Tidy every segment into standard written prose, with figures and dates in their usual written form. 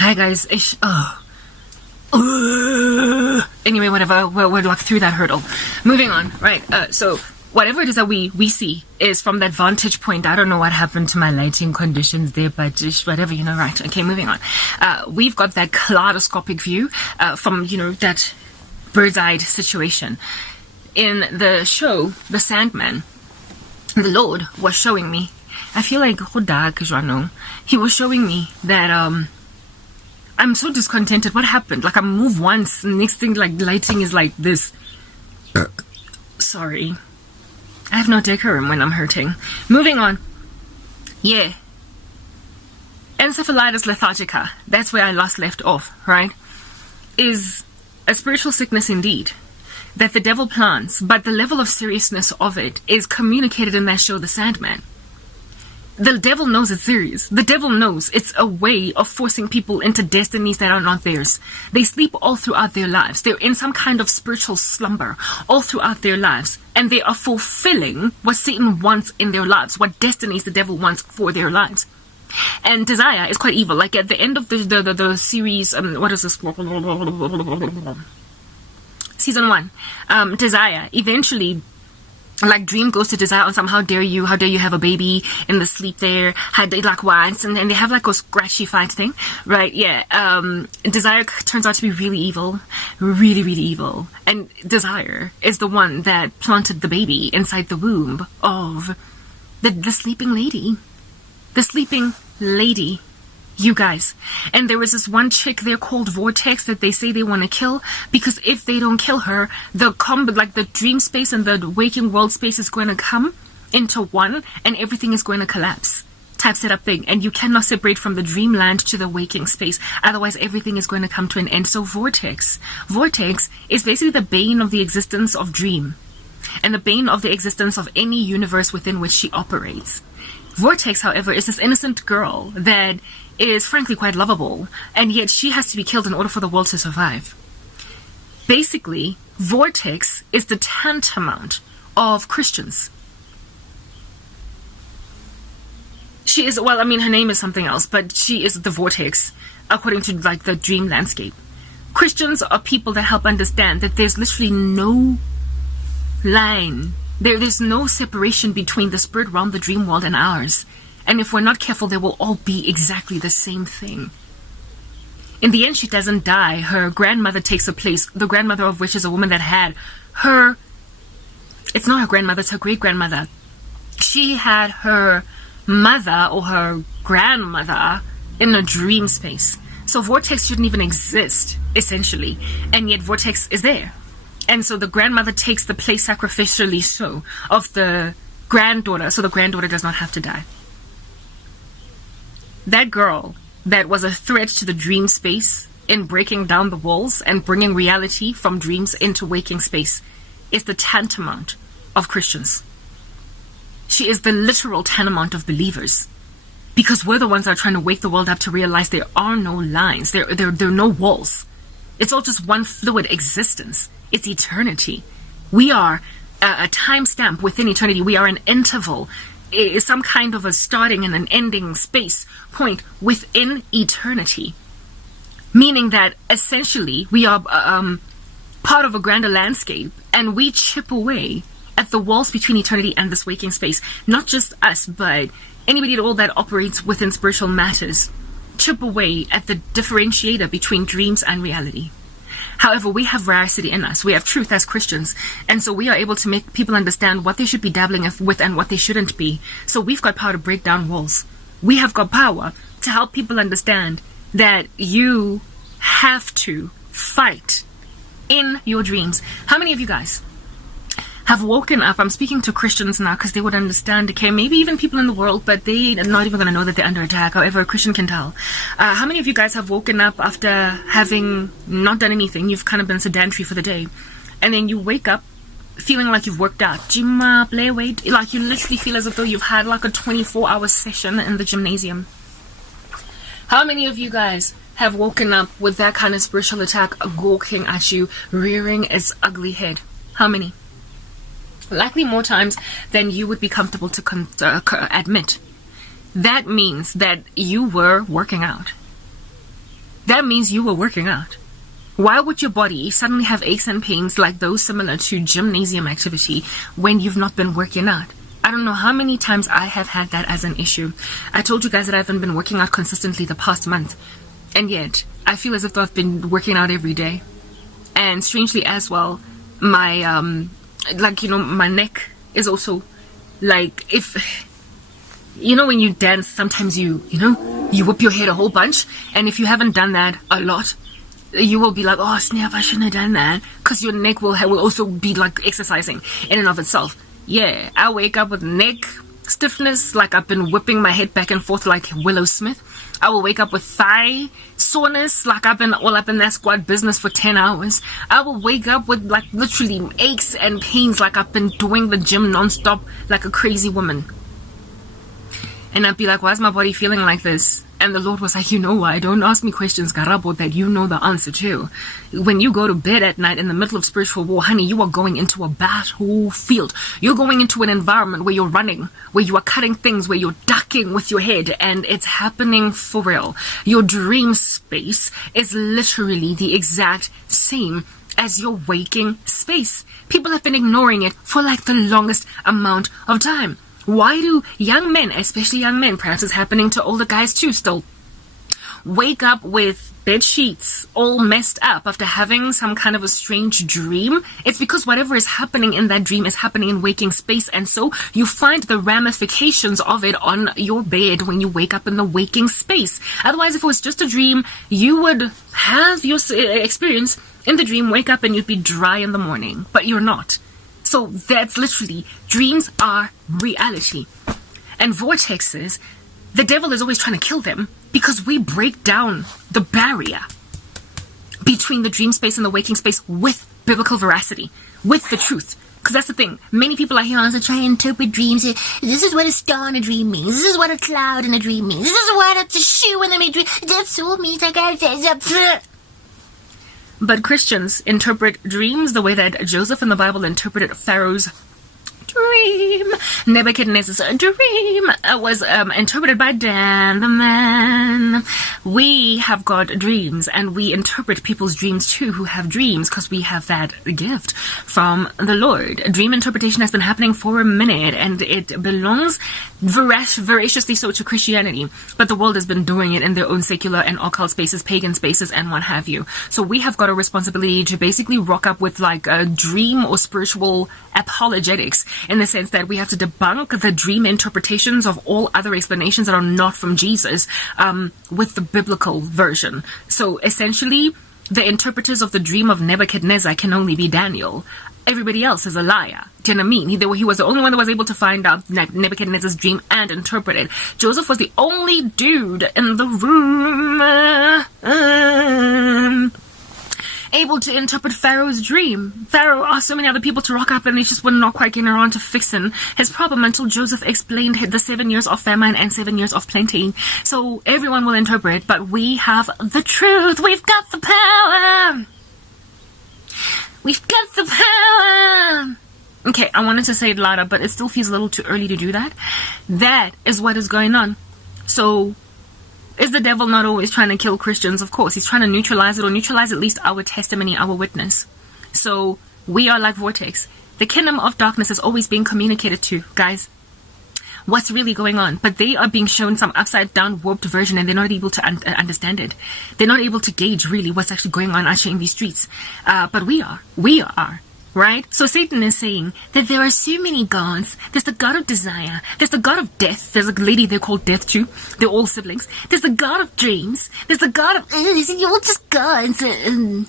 Hi guys. Anyway, whatever. We're like through that hurdle. Moving on. Right. So whatever it is that we see is from that vantage point. I don't know what happened to my lighting conditions there, but just whatever, right. Okay, moving on. We've got that kaleidoscopic view from, that bird's-eyed situation. In the show, The Sandman, the Lord was showing me, I feel like he was showing me that I'm so discontented. What happened? Like I move once, next thing like lighting is like this. Sorry. I have no decorum when I'm hurting. Moving on. Yeah. Encephalitis lethargica, that's where I left off, right? Is a spiritual sickness indeed that the devil plants, but the level of seriousness of it is communicated in that show, The Sandman. The devil knows it's serious. The devil knows it's a way of forcing people into destinies that are not theirs. They sleep all throughout their lives. They're in some kind of spiritual slumber all throughout their lives. And they are fulfilling what Satan wants in their lives, what destinies the devil wants for their lives. And desire is quite evil. Like at the end of the series, what is this? Season 1. Desire eventually, like dream goes to desire, and somehow how dare you have a baby in the sleep there, had they like once, and they have like a scratchy fight thing, right? Yeah. Desire turns out to be really evil, really evil, and desire is the one that planted the baby inside the womb of the sleeping lady, you guys. And there was this one chick there called Vortex that they say they want to kill, because if they don't kill her, the dream space and the waking world space is going to come into one, and everything is going to collapse type setup thing. And you cannot separate from the dreamland to the waking space, otherwise everything is going to come to an end. So Vortex is basically the bane of the existence of dream, and the bane of the existence of any universe within which she operates. Vortex, however, is this innocent girl that is frankly quite lovable, and yet she has to be killed in order for the world to survive. Basically, Vortex is the tantamount of Christians. She is, well, I mean, her name is something else, but she is the Vortex, according to like the dream landscape. Christians are people that help understand that there's literally no line. There's no separation between the spirit realm, the dream world, and ours. And if we're not careful, they will all be exactly the same thing. In the end, she doesn't die. Her grandmother takes her place, the grandmother of which is a woman that had her... It's not her grandmother, it's her great-grandmother. She had her mother or her grandmother in a dream space. So Vortex shouldn't even exist, essentially. And yet Vortex is there. And so the grandmother takes the place sacrificially of the granddaughter, so the granddaughter does not have to die. That girl that was a threat to the dream space in breaking down the walls and bringing reality from dreams into waking space is the tantamount of Christians. She is the literal tantamount of believers, because we're the ones that are trying to wake the world up to realize there are no lines, there are no walls. It's all just one fluid existence. It's eternity. We are a timestamp within eternity. We are an interval, some kind of a starting and an ending space point within eternity. Meaning that essentially we are part of a grander landscape, and we chip away at the walls between eternity and this waking space. Not just us, but anybody at all that operates within spiritual matters. Chip away at the differentiator between dreams and reality. However, we have veracity in us. We have truth as Christians. And so we are able to make people understand what they should be dabbling with and what they shouldn't be. So we've got power to break down walls. We have got power to help people understand that you have to fight in your dreams. How many of you guys have woken up? I'm speaking to Christians now because they would understand, okay, maybe even people in the world, but they are not even going to know that they're under attack. However, a Christian can tell. How many of you guys have woken up after having not done anything? You've kind of been sedentary for the day, and then you wake up feeling like you've worked out. Gym up, lay weight, like you literally feel as if though you've had like a 24-hour session in the gymnasium. How many of you guys have woken up with that kind of spiritual attack gawking at you, rearing its ugly head? How many? Likely more times than you would be comfortable to admit. That means that you were working out. that means you were working out. Why would your body suddenly have aches and pains like those similar to gymnasium activity when you've not been working out? I don't know how many times I have had that as an issue. I told you guys that I haven't been working out consistently the past month, and yet I feel as if I've been working out every day. And strangely as well, my my neck is also like, if when you dance, sometimes you whip your head a whole bunch, and if you haven't done that a lot, you will be like, oh snap, I shouldn't have done that, because your neck will also be like exercising in and of itself. Yeah, I wake up with neck stiffness, like I've been whipping my head back and forth like Willow Smith. I will wake up with thigh soreness, like I've been all up in that squat business for 10 hours. I will wake up with like literally aches and pains, like I've been doing the gym non-stop like a crazy woman. And I'd be like, why is my body feeling like this? And the Lord was like, you know why? Don't ask me questions, Garabo, that you know the answer to. When you go to bed at night in the middle of spiritual war, honey, you are going into a battlefield. You're going into an environment where you're running, where you are cutting things, where you're ducking with your head, and it's happening for real. Your dream space is literally the exact same as your waking space. People have been ignoring it for like the longest amount of time. Why do young men, especially young men, perhaps it's happening to older guys too still, wake up with bed sheets all messed up after having some kind of a strange dream? It's because whatever is happening in that dream is happening in waking space, and so you find the ramifications of it on your bed when you wake up in the waking space. Otherwise, if it was just a dream, you would have your experience in the dream, wake up, and you'd be dry in the morning, but you're not. So that's literally, dreams are reality. And vortexes, the devil is always trying to kill them because we break down the barrier between the dream space and the waking space with biblical veracity, with the truth. Because that's the thing. Many people are here to try and interpret dreams. This is what a star in a dream means. This is what a cloud in a dream means. This is what a shoe in a dream. That's all means. I got. But Christians interpret dreams the way that Joseph in the Bible interpreted Pharaoh's dream. Nebuchadnezzar's dream was interpreted by Dan the man. We have got dreams, and we interpret people's dreams too who have dreams, because we have that gift from the Lord. Dream interpretation has been happening for a minute, and it belongs voraciously so to Christianity, but the world has been doing it in their own secular and occult spaces, pagan spaces, and what have you. So we have got a responsibility to basically rock up with like a dream or spiritual apologetics, in the sense that we have to debunk the dream interpretations of all other explanations that are not from Jesus with the biblical version. So essentially, the interpreters of the dream of Nebuchadnezzar can only be Daniel. Everybody else is a liar. Do you know what I mean? He was the only one that was able to find out Nebuchadnezzar's dream and interpret it. Joseph was the only dude in the room able to interpret Pharaoh's dream. Pharaoh asked so many other people to rock up, and they just were not quite getting around to fixing his problem until Joseph explained the 7 years of famine and 7 years of plenty. So everyone will interpret, but we have the truth. We've got the power. We've got the power. Okay, I wanted to say it louder, but it still feels a little too early to do that. That is what is going on. So, is the devil not always trying to kill Christians? Of course, he's trying to neutralize it, or neutralize at least our testimony, our witness. So, we are like vortex. The kingdom of darkness is always being communicated to, guys. What's really going on? But they are being shown some upside down, warped version, and they're not able to understand it. They're not able to gauge really what's actually going on actually in these streets. But we are. Right? So Satan is saying that there are so many gods. There's the god of desire. There's the god of death. There's a lady they call Death too. They're all siblings. There's the god of dreams. There's the god of... You're all just gods. And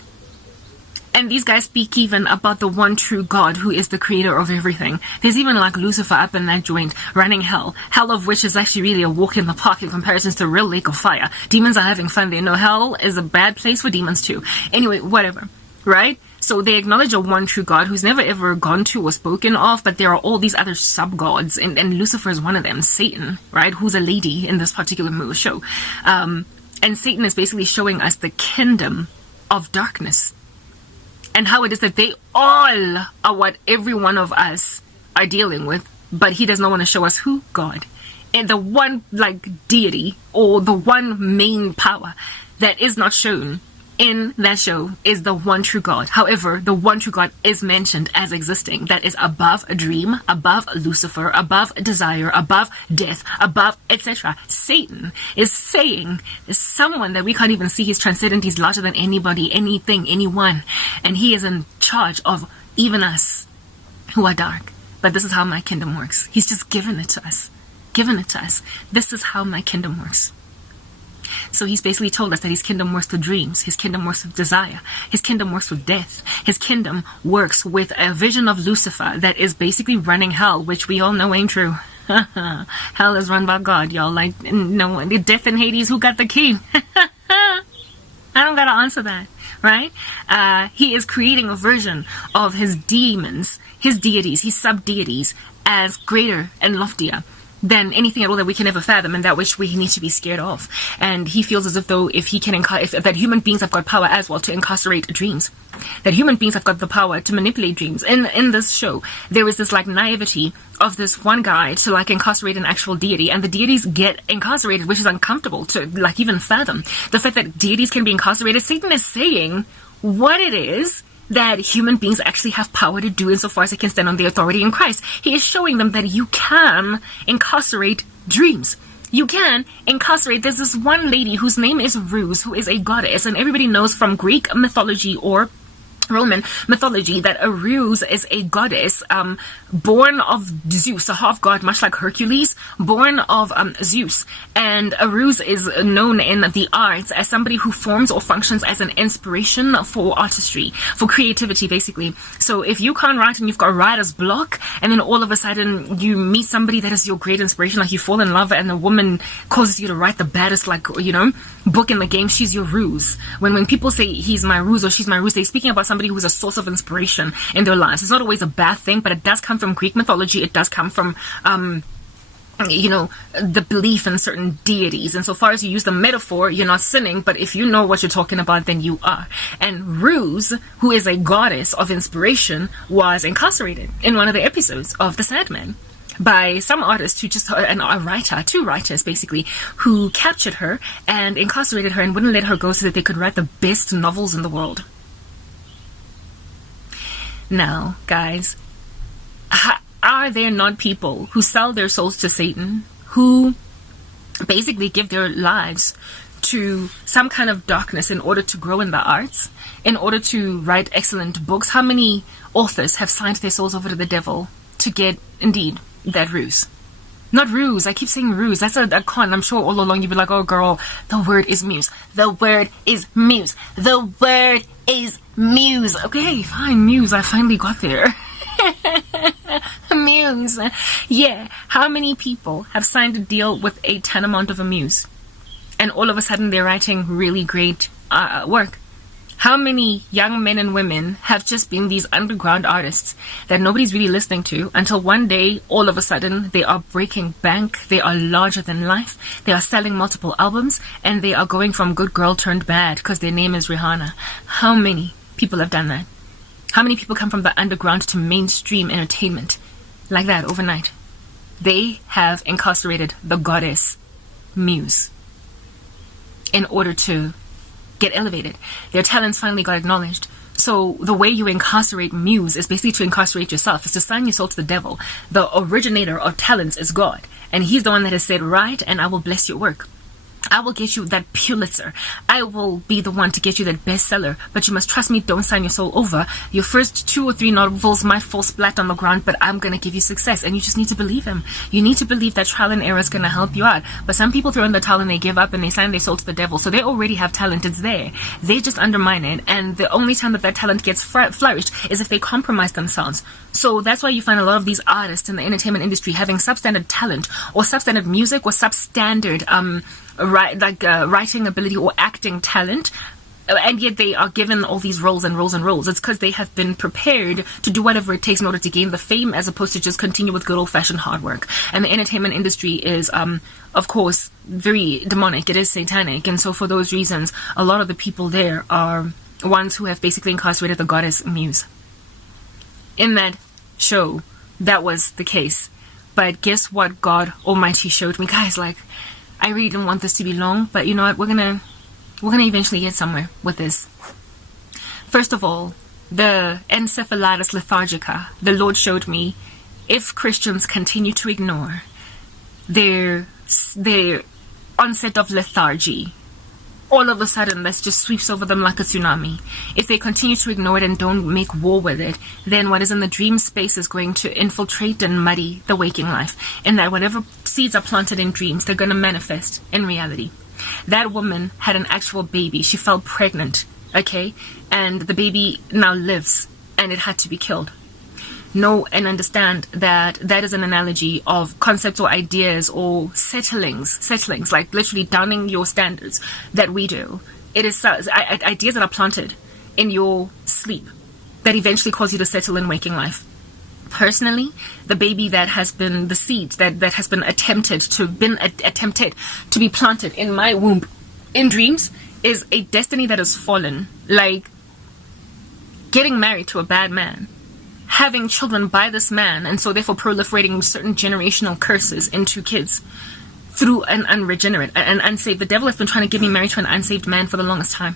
these guys speak even about the one true God who is the creator of everything. There's even like Lucifer up in that joint running hell. Hell of which is actually really a walk in the park in comparison to the real lake of fire. Demons are having fun. They know hell is a bad place for demons too. Anyway, whatever. Right? So they acknowledge a one true God who's never ever gone to or spoken of, but there are all these other sub-gods, and Lucifer is one of them, Satan, right? Who's a lady in this particular show. And Satan is basically showing us the kingdom of darkness, and how it is that they all are what every one of us are dealing with, but he does not want to show us who God And the one like deity or the one main power that is not shown in that show is the one true God. However, the one true God is mentioned as existing, that is above a dream, above Lucifer, above desire, above death, above etc. Satan is saying there's someone that we can't even see. He's transcendent, he's larger than anybody, anything, anyone, and he is in charge of even us who are dark. But this is how my kingdom works. He's just given it to us. This is how my kingdom works. So he's basically told us that his kingdom works with dreams, his kingdom works with desire, his kingdom works with death, his kingdom works with a vision of Lucifer that is basically running hell, which we all know ain't true. Hell is run by God, y'all. Like, no, death and Hades, who got the key? I don't gotta answer that, right? He is creating a version of his demons, his deities, his sub-deities as greater and loftier than anything at all that we can ever fathom, and that which we need to be scared of. And he feels as if though if he can that human beings have got power as well to incarcerate dreams, that human beings have got the power to manipulate dreams. In this show, there is this like naivety of this one guy to like incarcerate an actual deity, and the deities get incarcerated, which is uncomfortable to like even fathom. The fact that deities can be incarcerated, Satan is saying what it is that human beings actually have power to do insofar as they can stand on the authority in Christ. He is showing them that you can incarcerate dreams. You can incarcerate. There's this one lady whose name is Ruse, who is a goddess, and everybody knows from Greek mythology or Roman mythology that a Ruse is a goddess born of Zeus, a half god, much like Hercules, born of Zeus. And a Ruse is known in the arts as somebody who forms or functions as an inspiration for artistry, for creativity, basically. So if you can't write and you've got writer's block, and then all of a sudden you meet somebody that is your great inspiration, like you fall in love and the woman causes you to write the baddest, like, you know, book in the game, she's your Ruse. When people say he's my Ruse or she's my Ruse, they're speaking about somebody who's a source of inspiration in their lives. It's not always a bad thing, but it does come from Greek mythology. It does come from you know, the belief in certain deities. And so far as you use the metaphor, you're not sinning, but if you know what you're talking about, then you are. And Ruse, who is a goddess of inspiration, was incarcerated in one of the episodes of The Sandman by some artist who just, two writers basically, who captured her and incarcerated her and wouldn't let her go so that they could write the best novels in the world. Now, guys, are there not people who sell their souls to Satan, who basically give their lives to some kind of darkness in order to grow in the arts, in order to write excellent books? How many authors have signed their souls over to the devil to get, indeed, that ruse? Not ruse, I keep saying ruse. That's a con. I'm sure all along you'd be like, oh girl, the word is muse. The word is muse. The word is muse. Okay, fine, muse. I finally got there. Muse. Yeah, how many people have signed a deal with a tantamount of a muse, and all of a sudden they're writing really great work? How many young men and women have just been these underground artists that nobody's really listening to until one day, all of a sudden, they are breaking bank, they are larger than life, they are selling multiple albums, and they are going from good girl turned bad because their name is Rihanna? How many people have done that? How many people come from the underground to mainstream entertainment like that overnight? They have incarcerated the goddess Muse in order to get elevated. Their talents finally got acknowledged. So the way you incarcerate Muse is basically to incarcerate yourself. It's to sign your soul to the devil. The originator of talents is God, and he's the one that has said, write and I will bless your work. I will get you that Pulitzer. I will be the one to get you that bestseller. But you must trust me, don't sign your soul over. Your first 2 or 3 novels might fall splat on the ground, but I'm going to give you success. And you just need to believe him. You need to believe that trial and error is going to help you out. But some people throw in the towel and they give up and they sign their soul to the devil. So they already have talent. It's there. They just undermine it. And the only time that talent gets flourished is if they compromise themselves. So that's why you find a lot of these artists in the entertainment industry having substandard talent or substandard music or substandard writing ability or acting talent, and yet they are given all these roles and roles and roles. It's because they have been prepared to do whatever it takes in order to gain the fame, as opposed to just continue with good old-fashioned hard work. And the entertainment industry is, of course, very demonic. It is satanic. And so for those reasons, a lot of the people there are ones who have basically incarcerated the goddess Muse. In that show, that was the case. But guess what God Almighty showed me? Guys, like, I really didn't want this to be long, but you know what? We're gonna eventually get somewhere with this. First of all, the encephalitis lethargica, the Lord showed me, if Christians continue to ignore their onset of lethargy, all of a sudden this just sweeps over them like a tsunami. If they continue to ignore it and don't make war with it, then what is in the dream space is going to infiltrate and muddy the waking life, and that whatever seeds are planted in dreams, they're going to manifest in reality. That woman had an actual baby. She fell pregnant, okay, and the baby now lives, and it had to be killed. Know and understand that that is an analogy of concepts or ideas or settlings, like literally downing your standards that we do. It is ideas that are planted in your sleep that eventually cause you to settle in waking life. Personally, the baby that has been the seed that has been attempted to be planted in my womb in dreams is a destiny that has fallen, like getting married to a bad man, having children by this man, and so therefore proliferating certain generational curses into kids through an unregenerate, an unsaved. The devil has been trying to get me married to an unsaved man for the longest time.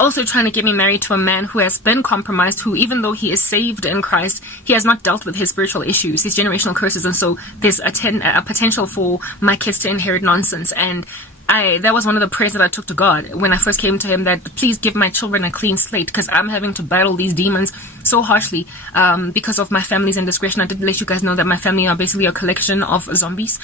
Also trying to get me married to a man who has been compromised, who, even though he is saved in Christ, he has not dealt with his spiritual issues, his generational curses, and so there's a potential for my kids to inherit nonsense. And that was one of the prayers that I took to God when I first came to him, that please give my children a clean slate, because I'm having to battle these demons so harshly because of my family's indiscretion. I did let you guys know that my family are basically a collection of zombies.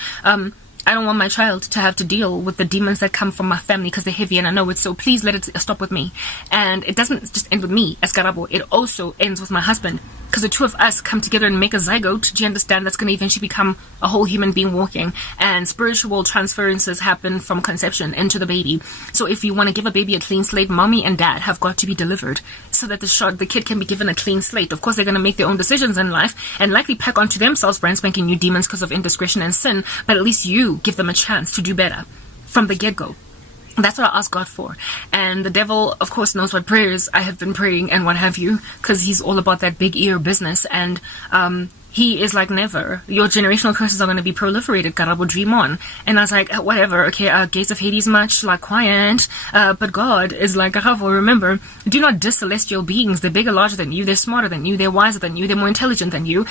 I don't want my child to have to deal with the demons that come from my family because they're heavy, and I know it, so please let it stop with me. And it doesn't just end with me as Karabo, it also ends with my husband, because the two of us come together and make a zygote. Do you understand? That's going to eventually become a whole human being walking, and spiritual transferences happen from conception into the baby. So if you want to give a baby a clean slate, mommy and dad have got to be delivered so that the kid can be given a clean slate. Of course, they're going to make their own decisions in life and likely pack onto themselves brand spanking new demons because of indiscretion and sin, but at least you give them a chance to do better from the get-go. That's what I ask God for. And the devil, of course, knows what prayers I have been praying and what have you, because he's all about that big ear business. And he is like, never. Your generational curses are going to be proliferated. Karabo, dream on. And I was like, whatever. Okay, gates of Hades much, like, quiet. But God is like, Karabo, remember, do not diss celestial beings. They're bigger, larger than you. They're smarter than you. They're wiser than you. They're more intelligent than you.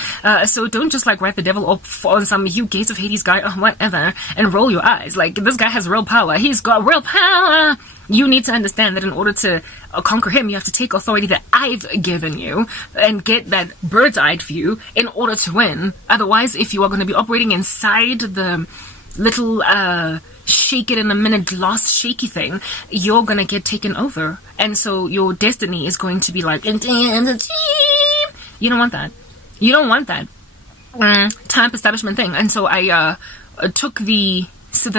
So don't just like write the devil up on some you gates of Hades guy or whatever and roll your eyes. Like, this guy has real power. He's got real power. You need to understand that in order to conquer him, you have to take authority that I've given you and get that bird's eye view in order to win. Otherwise, if you are going to be operating inside the little shake it in a minute glass shaky thing, you're going to get taken over. And so your destiny is going to be like, you don't want that. You don't want that time establishment thing. And so I took the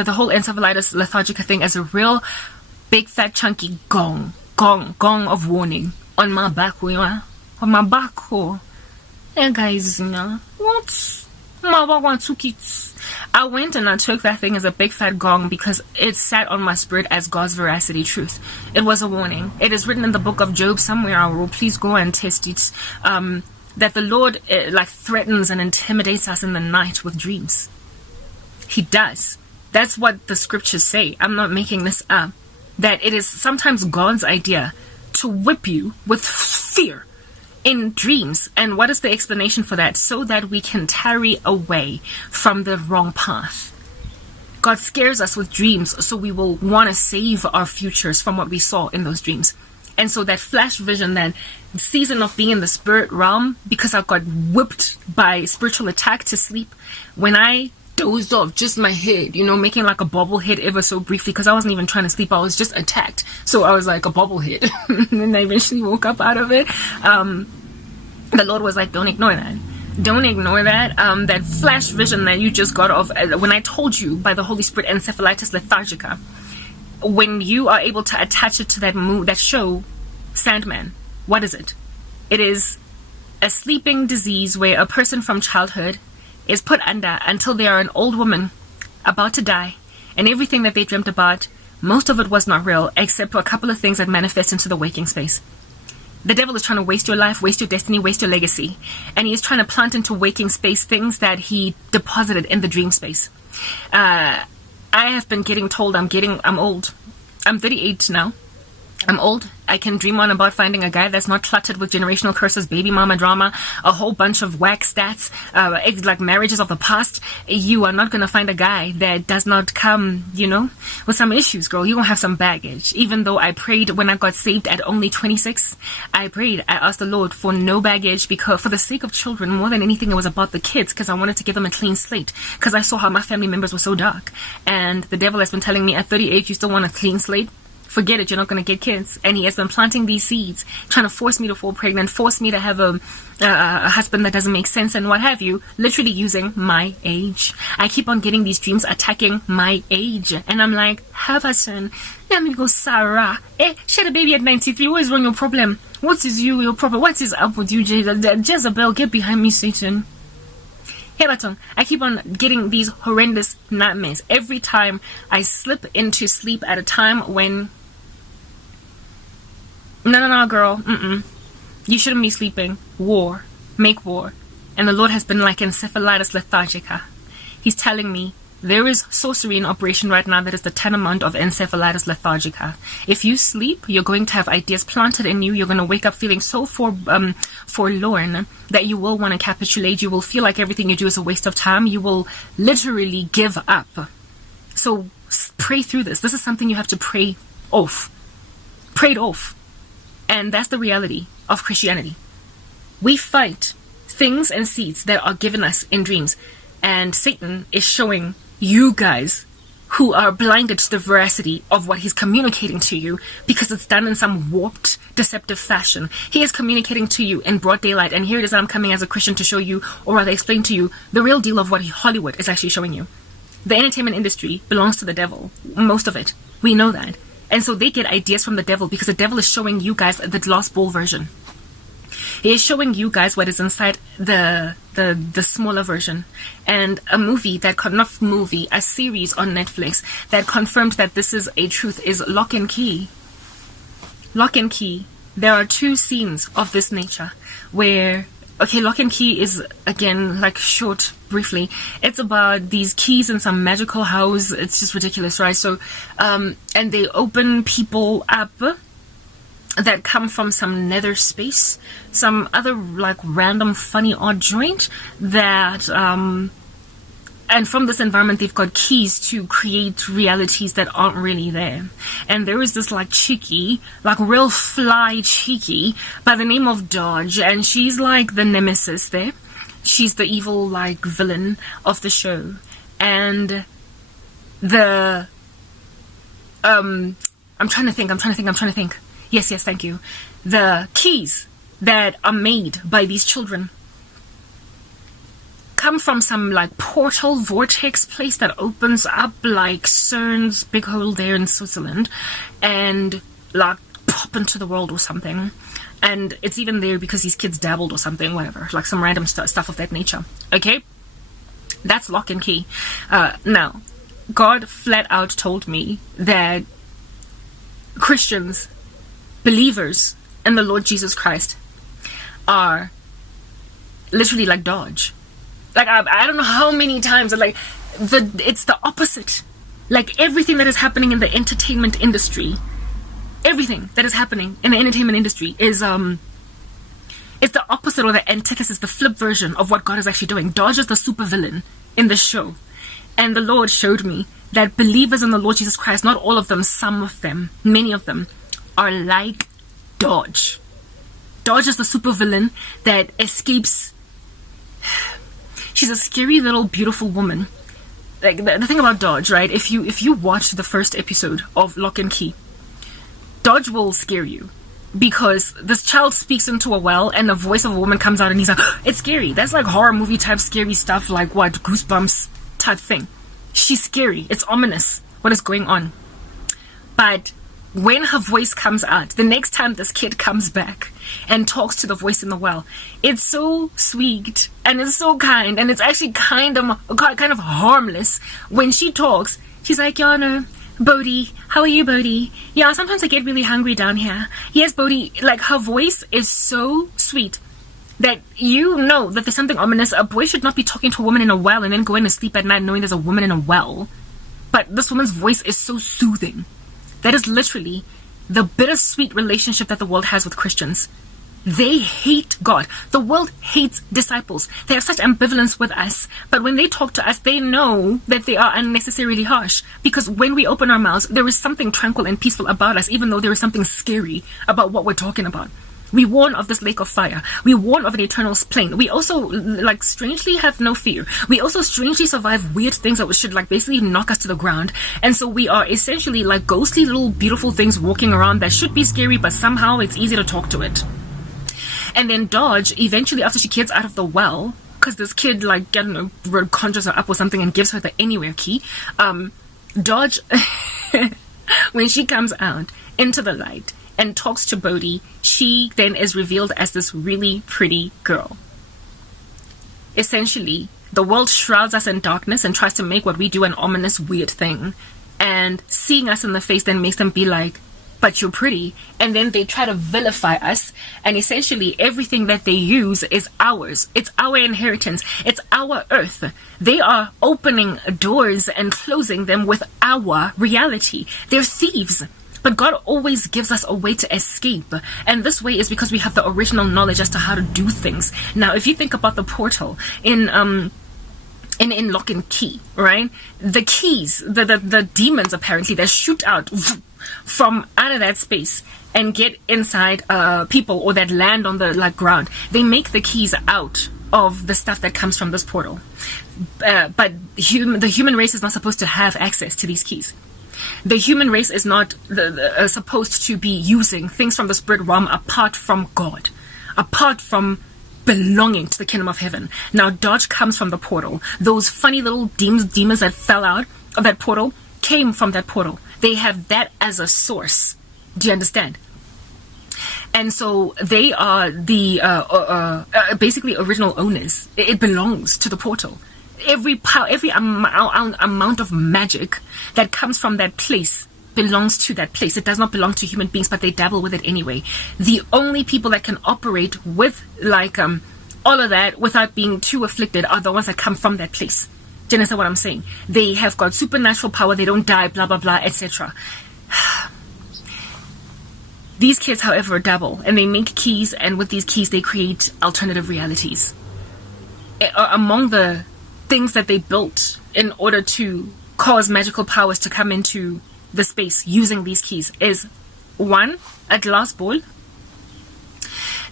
whole encephalitis lethargica thing as a real big fat chunky gong of warning on my back. On my back. Hey guys, what? I went and I took that thing as a big fat gong because it sat on my spirit as God's veracity truth. It was a warning. It is written in the book of Job somewhere. I will please go and test it. That the Lord like threatens and intimidates us in the night with dreams. He does. That's what the scriptures say. I'm not making this up. That it is sometimes God's idea to whip you with fear in dreams. And what is the explanation for that? So that we can tarry away from the wrong path. God scares us with dreams so we will want to save our futures from what we saw in those dreams. And so that flash vision, that season of being in the spirit realm, because I got whipped by spiritual attack to sleep, when I dozed off, just my head, making like a bobblehead ever so briefly, because I wasn't even trying to sleep, I was just attacked, so I was like a bobblehead. And then I eventually woke up out of it. The Lord was like, don't ignore that. Don't ignore that. That flash vision that you just got of when I told you by the Holy Spirit, encephalitis lethargica, when you are able to attach it to that show Sandman, what is it? It is a sleeping disease where a person from childhood is put under until they are an old woman about to die, and everything that they dreamt about, most of it was not real, except for a couple of things that manifest into the waking space. The devil is trying to waste your life, waste your destiny, waste your legacy. And he is trying to plant into waking space things that he deposited in the dream space. I have been getting told I'm old. I'm 38 now. I'm old. I can dream on about finding a guy that's not cluttered with generational curses, baby mama drama, a whole bunch of whack stats, like marriages of the past. You are not going to find a guy that does not come, with some issues, girl. You're going to have some baggage. Even though I prayed when I got saved at only 26, I asked the Lord for no baggage, because for the sake of children, more than anything, it was about the kids, because I wanted to give them a clean slate, because I saw how my family members were so dark. And the devil has been telling me at 38, you still want a clean slate? Forget it, you're not going to get kids. And he has been planting these seeds, trying to force me to fall pregnant, force me to have a husband that doesn't make sense and what have you, literally using my age. I keep on getting these dreams attacking my age. And I'm like, have a son. Let me go, Sarah. She had a baby at 93. What is wrong, your problem? What is your problem? What is up with you, Jezebel? Get behind me, Satan. Hey, Batong, I keep on getting these horrendous nightmares every time I slip into sleep at a time when... No, girl. You shouldn't be sleeping. War. Make war. And the Lord has been like encephalitis lethargica. He's telling me there is sorcery in operation right now that is the tantamount of encephalitis lethargica. If you sleep, you're going to have ideas planted in you. You're going to wake up feeling so forlorn that you will want to capitulate. You will feel like everything you do is a waste of time. You will literally give up. So pray through this. This is something you have to pray off. Pray it off. And that's the reality of Christianity. We fight things and seeds that are given us in dreams. And Satan is showing you guys who are blinded to the veracity of what he's communicating to you, because it's done in some warped, deceptive fashion. He is communicating to you in broad daylight. And here it is, I'm coming as a Christian to show you, or rather explain to you, the real deal of what Hollywood is actually showing you. The entertainment industry belongs to the devil. Most of it. We know that. And so they get ideas from the devil, because the devil is showing you guys the glass ball version. He is showing you guys what is inside the smaller version. And a movie a series on Netflix that confirmed that this is a truth is Lock and Key. Lock and Key. There are 2 scenes of this nature where... Okay, Lock and Key is, again, like short, briefly. It's about these keys in some magical house. It's just ridiculous, right? So, and they open people up that come from some nether space, some other, like, random, funny, odd joint that, and from this environment, they've got keys to create realities that aren't really there. And there is this, like, chickie, like, real fly chickie by the name of Dodge. And she's, like, the nemesis there. She's the evil, like, villain of the show. And the... I'm trying to think. Yes, thank you. The keys that are made by these children come from some like portal vortex place that opens up like CERN's big hole there in Switzerland, and like pop into the world or something. And it's even there because these kids dabbled or something, whatever, like some random stuff of that nature. Okay, that's Lock and Key. Now, God flat out told me that Christians, believers in the Lord Jesus Christ, are literally like Dodge. Like, I don't know how many times, like, it's the opposite. Like, everything that is happening in the entertainment industry, is it's the opposite or the antithesis, the flip version of what God is actually doing. Dodge is the supervillain in the show. And the Lord showed me that believers in the Lord Jesus Christ, not all of them, some of them, many of them, are like Dodge. Dodge is the supervillain that escapes. She's a scary little beautiful woman. Like the thing about Dodge, right? If you watch the first episode of Lock and Key, Dodge will scare you, because this child speaks into a well and the voice of a woman comes out and he's like, it's scary. That's like horror movie type scary stuff, like what, Goosebumps type thing. She's scary. It's ominous what is going on. But when her voice comes out, the next time this kid comes back and talks to the voice in the well, it's so sweet and it's so kind, and it's actually kind of harmless. When she talks, she's like, Yana, Bodhi, how are you, Bodhi? Yeah, sometimes I get really hungry down here. Yes, Bodhi, like her voice is so sweet that you know that there's something ominous. A boy should not be talking to a woman in a well and then going to sleep at night knowing there's a woman in a well. But this woman's voice is so soothing. That is literally the bittersweet relationship that the world has with Christians. They hate God. The world hates disciples. They have such ambivalence with us. But when they talk to us, they know that they are unnecessarily harsh. Because when we open our mouths, there is something tranquil and peaceful about us, even though there is something scary about what we're talking about. We warn of this lake of fire. We warn of an eternal plane. We also, like, strangely have no fear. We also strangely survive weird things that should, like, basically knock us to the ground. And so we are essentially like ghostly little beautiful things walking around that should be scary, but somehow it's easy to talk to it. And then Dodge, eventually after she gets out of the well, because this kid, like, I don't know, conjures her up or something and gives her the anywhere key, Dodge, when she comes out into the light and talks to Bodhi, she then is revealed as this really pretty girl. Essentially, the world shrouds us in darkness and tries to make what we do an ominous, weird thing. And seeing us in the face then makes them be like, but you're pretty. And then they try to vilify us, and essentially everything that they use is ours. It's our inheritance. It's our earth. They are opening doors and closing them with our reality. They're thieves. But God always gives us a way to escape. And this way is because we have the original knowledge as to how to do things. Now, if you think about the portal in Lock and Key, right? The keys, the demons apparently, that shoot out from out of that space and get inside people, or that land on the ground. They make the keys out of the stuff that comes from this portal. But the human race is not supposed to have access to these keys. The human race is not supposed to be using things from the spirit realm apart from God, apart from belonging to the kingdom of heaven. Now, Dodge comes from the portal. Those funny little demons that fell out of that portal came from that portal. They have that as a source. Do you understand? And so they are the basically original owners. It belongs to the portal. Every amount of magic that comes from that place belongs to that place. It does not belong to human beings, but they dabble with it anyway. The only people that can operate with all of that without being too afflicted are the ones that come from that place. Do you understand what I'm saying? They have got supernatural power. They don't die, blah, blah, blah, etc. These kids, however, dabble, and they make keys, and with these keys, they create alternative realities. Among the things that they built in order to cause magical powers to come into the space using these keys is, one, a glass ball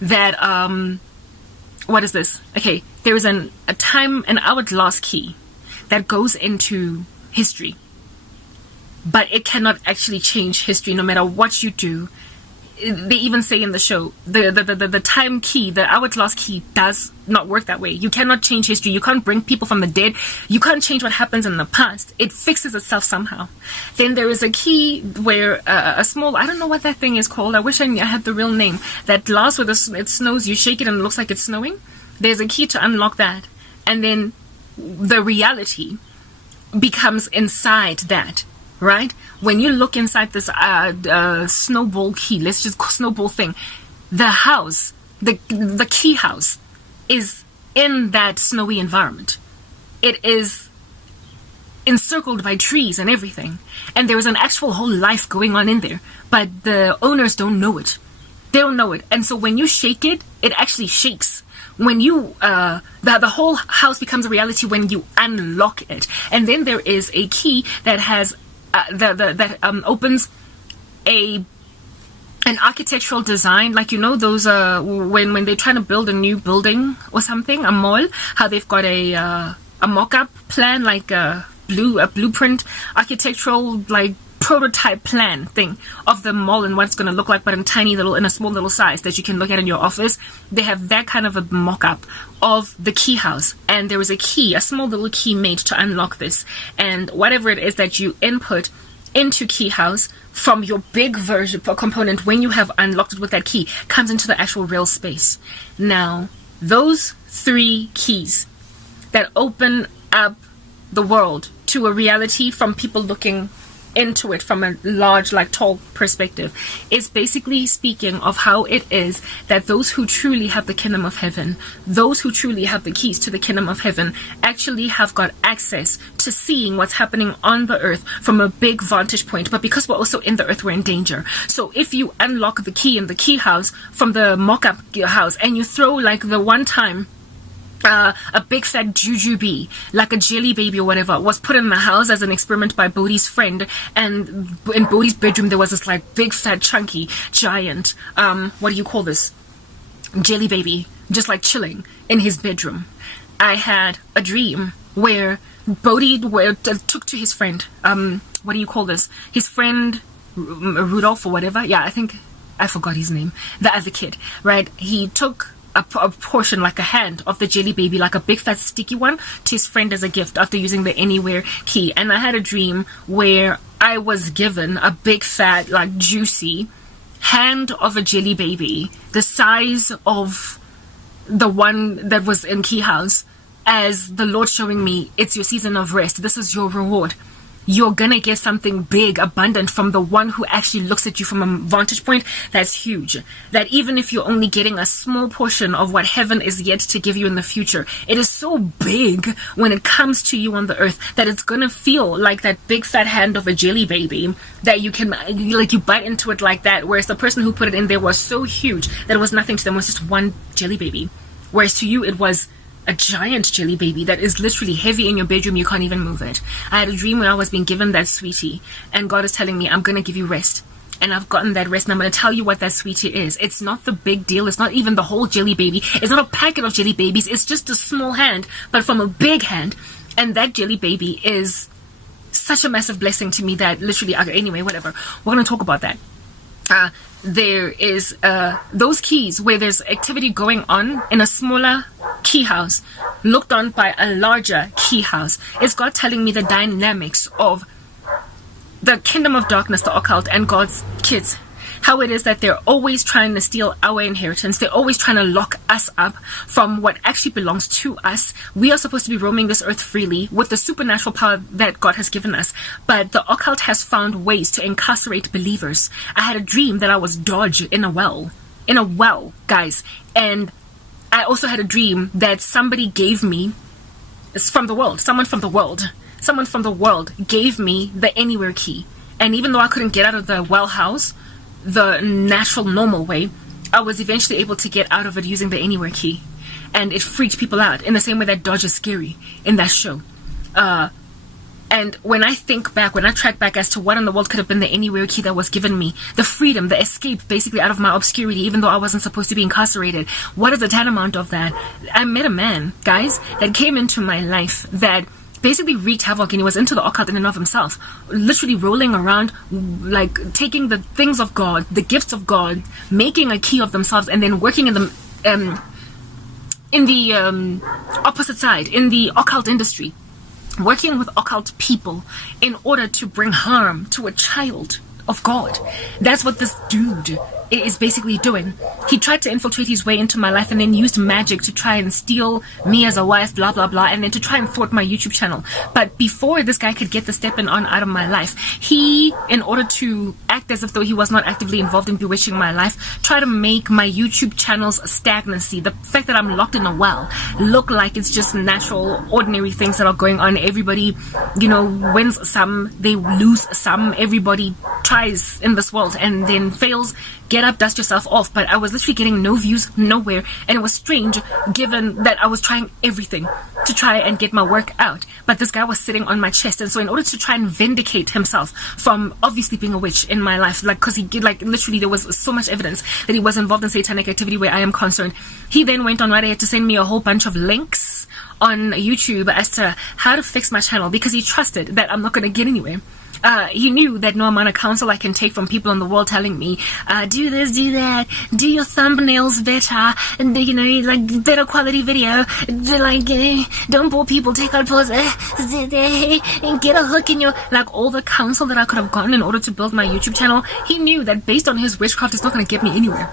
that, what is this? Okay, there is an hourglass key that goes into history, but it cannot actually change history no matter what you do. They even say in the show, the time key, the hourglass key, does not work that way. You cannot change history. You can't bring people from the dead. You can't change what happens in the past. It fixes itself somehow. Then there is a key where a small, I don't know what that thing is called. I wish I had the real name. That glass where it snows, you shake it and it looks like it's snowing. There's a key to unlock that. And then the reality becomes inside that. Right? When you look inside this snowball key, let's just snowball thing, the house, the key house is in that snowy environment. It is encircled by trees and everything. And there is an actual whole life going on in there. But the owners don't know it. They don't know it. And so when you shake it, it actually shakes. When you, the whole house becomes a reality when you unlock it. And then there is a key that has that opens an architectural design, like, you know, those when they're trying to build a new building or something, a mall, how they've got a mock-up plan, like a blueprint, architectural, like, prototype plan thing of the mall and what it's going to look like, but in a small little size that you can look at in your office. They have that kind of a mock-up of the key house, and there is a key, a small little key made to unlock this, and whatever it is that you input into key house from your big version component, when you have unlocked it with that key, comes into the actual real space. Now, those 3 keys that open up the world to a reality from people looking into it from a large, like tall perspective, is basically speaking of how it is that those who truly have the kingdom of heaven, those who truly have the keys to the kingdom of heaven, actually have got access to seeing what's happening on the earth from a big vantage point. But because we're also in the earth, we're in danger. So if you unlock the key in the key house from the mock-up house and you throw like the one time a big fat juju bee, like a jelly baby or whatever, was put in the house as an experiment by Bodhi's friend, and in Bodhi's bedroom there was this like big fat chunky giant what do you call this, jelly baby, just like chilling in his bedroom. I had a dream where Bodhi took to his friend, what do you call this, his friend Rudolph or whatever, yeah, I forgot his name, the other kid, right? He took a portion, like a hand of the jelly baby, like a big fat sticky one, to his friend as a gift after using the anywhere key. And I had a dream where I was given a big fat, like juicy hand of a jelly baby, the size of the one that was in Key House, as the Lord showing me, it's your season of rest. This is your reward. You're gonna get something big, abundant from the one who actually looks at you from a vantage point that's huge. That even if you're only getting a small portion of what heaven is yet to give you in the future, it is so big when it comes to you on the earth that it's gonna feel like that big fat hand of a jelly baby that you can, like, you bite into it like that, whereas the person who put it in there was so huge that it was nothing to them, it was just one jelly baby. Whereas to you it was a giant jelly baby that is literally heavy in your bedroom, you can't even move it. I had a dream where I was being given that sweetie, and God is telling me, I'm going to give you rest. And I've gotten that rest, and I'm going to tell you what that sweetie is. It's not the big deal. It's not even the whole jelly baby. It's not a packet of jelly babies. It's just a small hand, but from a big hand. And that jelly baby is such a massive blessing to me that literally, anyway, whatever. We're going to talk about that. There is those keys where there's activity going on in a smaller key house looked on by a larger key house. Is God telling me the dynamics of the kingdom of darkness, the occult, and God's kids? How it is that they're always trying to steal our inheritance. They're always trying to lock us up from what actually belongs to us. We are supposed to be roaming this earth freely with the supernatural power that God has given us. But the occult has found ways to incarcerate believers. I had a dream that I was dodged in a well. In a well, guys. And I also had a dream that somebody gave me, it's from the world, someone from the world gave me the anywhere key. And even though I couldn't get out of the well house the natural, normal way, I was eventually able to get out of it using the anywhere key. And it freaked people out in the same way that Dodge is scary in that show. And when I think back, when I track back as to what in the world could have been the anywhere key that was given me, the freedom, the escape basically out of my obscurity, even though I wasn't supposed to be incarcerated, what is the tantamount of that? I met a man, guys, that came into my life that basically wreaked havoc, and he was into the occult in and of himself, literally rolling around, like taking the things of God, the gifts of God, making a key of themselves, and then working in the opposite side, in the occult industry, working with occult people in order to bring harm to a child of God. That's what this dude is basically doing. He tried to infiltrate his way into my life and then used magic to try and steal me as a wife, blah blah blah, and then to try and thwart my YouTube channel. But before this guy could get the stepping on out of my life, he, in order to act as if though he was not actively involved in bewitching my life, tried to make my YouTube channel's stagnancy, the fact that I'm locked in a well, look like it's just natural, ordinary things that are going on. Everybody, wins some, they lose some. Everybody tries in this world and then fails. Get up, dust yourself off. But I was literally getting no views, nowhere, and it was strange given that I was trying everything to try and get my work out, but this guy was sitting on my chest. And so in order to try and vindicate himself from obviously being a witch in my life, like, because he literally there was so much evidence that he was involved in satanic activity where I am concerned, he then went on right ahead to send me a whole bunch of links on YouTube as to how to fix my channel, because he trusted that I'm not going to get anywhere. He knew that no amount of counsel I can take from people in the world telling me, do this, do that, do your thumbnails better, and like better quality video, like don't bore people, take out poses, and get a hook in your, like all the counsel that I could have gotten in order to build my YouTube channel. He knew that based on his witchcraft, it's not going to get me anywhere.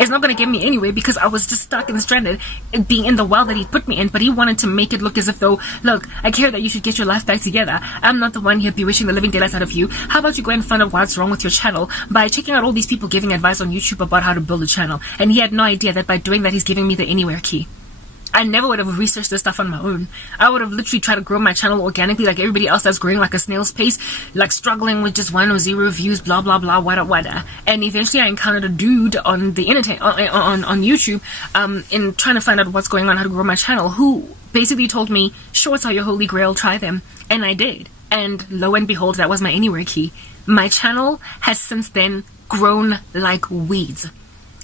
It's not going to get me anywhere because I was just stuck and stranded being in the well that he put me in. But he wanted to make it look as if though, look, I care that you should get your life back together. I'm not the one here bewitching the living daylights out of you. How about you go and find out what's wrong with your channel by checking out all these people giving advice on YouTube about how to build a channel. And he had no idea that by doing that, he's giving me the anywhere key. I never would have researched this stuff on my own. I would have literally tried to grow my channel organically like everybody else that's growing like a snail's pace, like struggling with just 1 or 0 views, blah, blah, blah, wada. And eventually I encountered a dude on the internet, on YouTube, in trying to find out what's going on, how to grow my channel, who basically told me, shorts are your holy grail, try them. And I did. And lo and behold, that was my anywhere key. My channel has since then grown like weeds.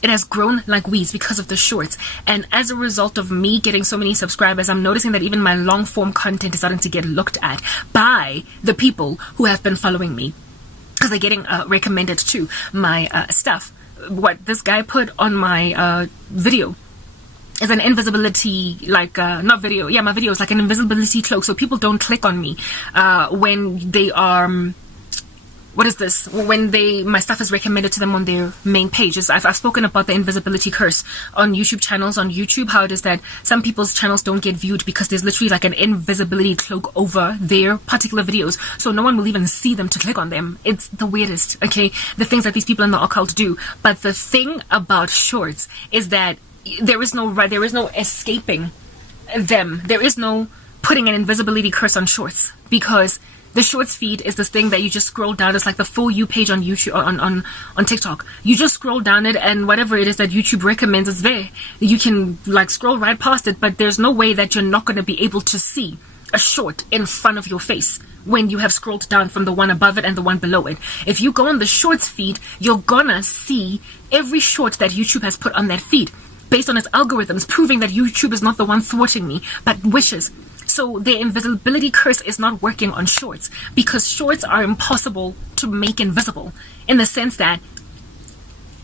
It has grown like weeds because of the shorts. And as a result of me getting so many subscribers, I'm noticing that even my long form content is starting to get looked at by the people who have been following me, because they're getting recommended to my stuff. What this guy put on my video is an invisibility, like, not video. Yeah, my video is like an invisibility cloak. So people don't click on me when they are... what is this? When my stuff is recommended to them on their main pages. I've spoken about the invisibility curse on YouTube channels, on YouTube, how it is that some people's channels don't get viewed because there's literally like an invisibility cloak over their particular videos. So no one will even see them to click on them. It's the weirdest, okay? The things that these people in the occult do. But the thing about shorts is that there is no escaping them. There is no putting an invisibility curse on shorts, because the shorts feed is this thing that you just scroll down. It's like the For You page on YouTube, on TikTok. You just scroll down it, and whatever it is that YouTube recommends is there. You can like scroll right past it, but there's no way that you're not going to be able to see a short in front of your face when you have scrolled down from the one above it and the one below it. If you go on the shorts feed, you're gonna see every short that YouTube has put on that feed based on its algorithms, proving that YouTube is not the one thwarting me, but wishes. So the invisibility curse is not working on shorts, because shorts are impossible to make invisible, in the sense that,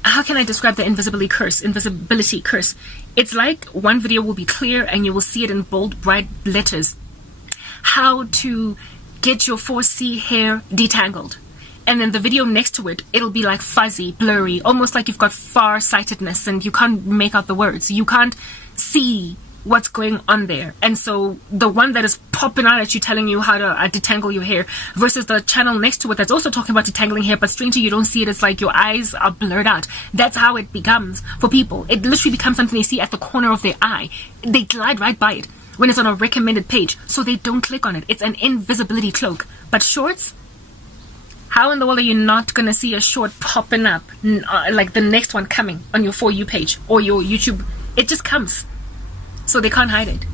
how can I describe the invisibility curse? It's like one video will be clear and you will see it in bold, bright letters. How to get your 4C hair detangled. And then the video next to it, it'll be like fuzzy, blurry, almost like you've got far-sightedness and you can't make out the words. You can't see what's going on there. And so the one that is popping out at you telling you how to detangle your hair versus the channel next to it that's also talking about detangling hair, but strangely you don't see it. It's like your eyes are blurred out. That's how it becomes for people. It literally becomes something they see at the corner of their eye. They glide right by it when it's on a recommended page, so they don't click on it. It's an invisibility cloak. But shorts, how in the world are you not going to see a short popping up like the next one coming on your For You page or your YouTube? It just comes. So they can't hide it.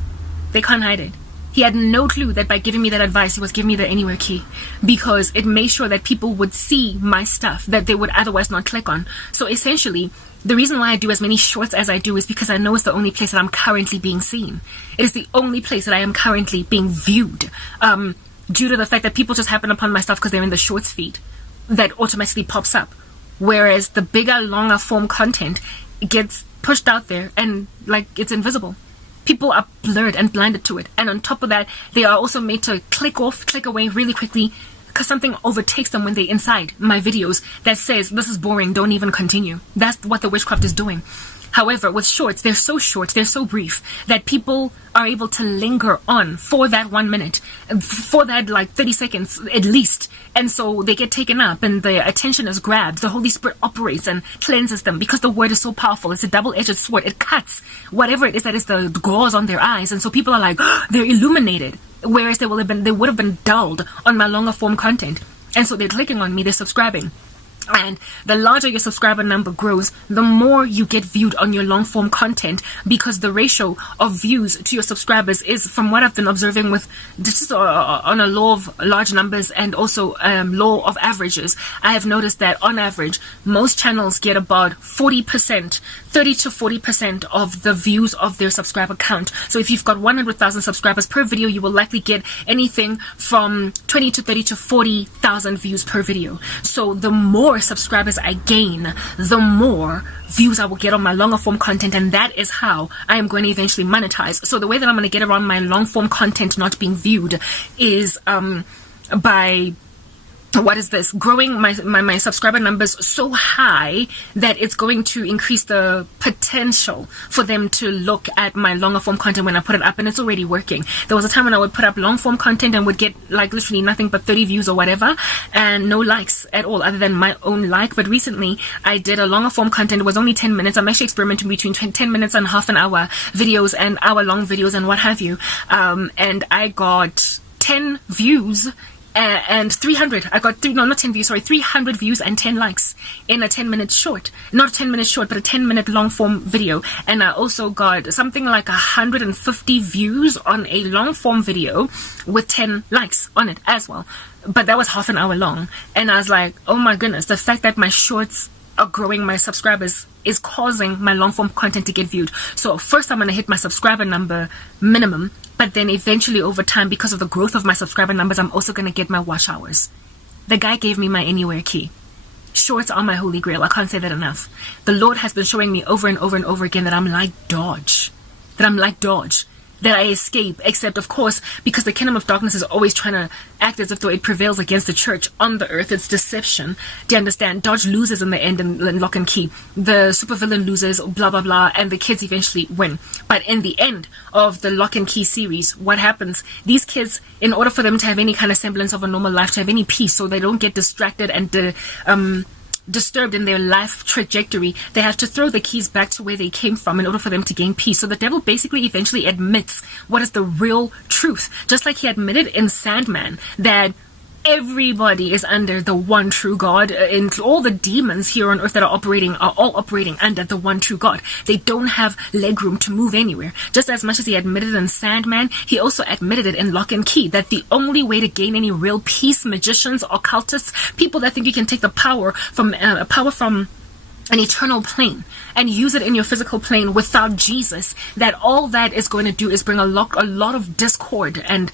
They can't hide it. He had no clue that by giving me that advice, he was giving me the anywhere key, because it made sure that people would see my stuff that they would otherwise not click on. So essentially, the reason why I do as many shorts as I do is because I know it's the only place that I'm currently being seen. It is the only place that I am currently being viewed, due to the fact that people just happen upon my stuff because they're in the shorts feed that automatically pops up. Whereas the bigger, longer form content gets pushed out there and like it's invisible. People are blurred and blinded to it. And on top of that, they are also made to click away really quickly because something overtakes them when they're inside my videos that says, this is boring, don't even continue. That's what the witchcraft is doing. However, with shorts, they're so short, they're so brief, that people are able to linger on for that 1 minute, for that like 30 seconds at least. And so they get taken up and their attention is grabbed. The Holy Spirit operates and cleanses them because the word is so powerful. It's a double-edged sword. It cuts whatever it is that is the gauze on their eyes. And so people are like, oh, they're illuminated. Whereas they would have been dulled on my longer form content. And so they're clicking on me, they're subscribing. And the larger your subscriber number grows, the more you get viewed on your long form content, because the ratio of views to your subscribers is, from what I've been observing with just on a law of large numbers and also law of averages, I have noticed that on average, most channels get about 40%, 30 to 40% of the views of their subscriber count. So if you've got 100,000 subscribers per video, you will likely get anything from 20 to 30 to 40,000 views per video. So the more subscribers I gain, the more views I will get on my longer form content, and that is how I am going to eventually monetize. So the way that I'm going to get around my long form content not being viewed is by what is this, growing my subscriber numbers so high that it's going to increase the potential for them to look at my longer form content when I put it up, and it's already working. There was a time when I would put up long form content and would get like literally nothing but 30 views or whatever, and no likes at all other than my own like. But recently I did a longer form content. It was only 10 minutes. I'm actually experimenting between 10 minutes and half an hour videos and hour long videos and what have you, and I got 10 views and 300. I got not 10 views, sorry, 300 views and 10 likes in a 10-minute short. Not a 10-minute short, but a 10-minute long form video. And I also got something like 150 views on a long form video with 10 likes on it as well. But that was half an hour long. And I was like, oh my goodness, the fact that my shorts are growing my subscribers is causing my long form content to get viewed. So first I'm going to hit my subscriber number minimum, but then eventually over time, because of the growth of my subscriber numbers, I'm also going to get my watch hours. The guy gave me my anywhere key. Shorts are my holy grail. I can't say that enough. The Lord has been showing me over and over and over again that I'm like Dodge. That I escape, except of course because the kingdom of darkness is always trying to act as if though it prevails against the church on the earth. It's deception. Do you understand? Dodge loses in the end in Lock and Key. The supervillain loses, blah blah blah, and the kids eventually win. But in the end of the Lock and Key series, what happens? These kids, in order for them to have any kind of semblance of a normal life, to have any peace, so they don't get distracted and disturbed in their life trajectory, they have to throw the keys back to where they came from in order for them to gain peace. So the devil basically eventually admits what is the real truth, just like he admitted in Sandman that everybody is under the one true God, and all the demons here on earth that are all operating under the one true God. They don't have legroom to move anywhere. Just as much as he admitted in Sandman, he also admitted it in Lock and Key, that the only way to gain any real peace, magicians, occultists, people that think you can take the power from an eternal plane and use it in your physical plane without Jesus, that all that is going to do is bring a lot of discord and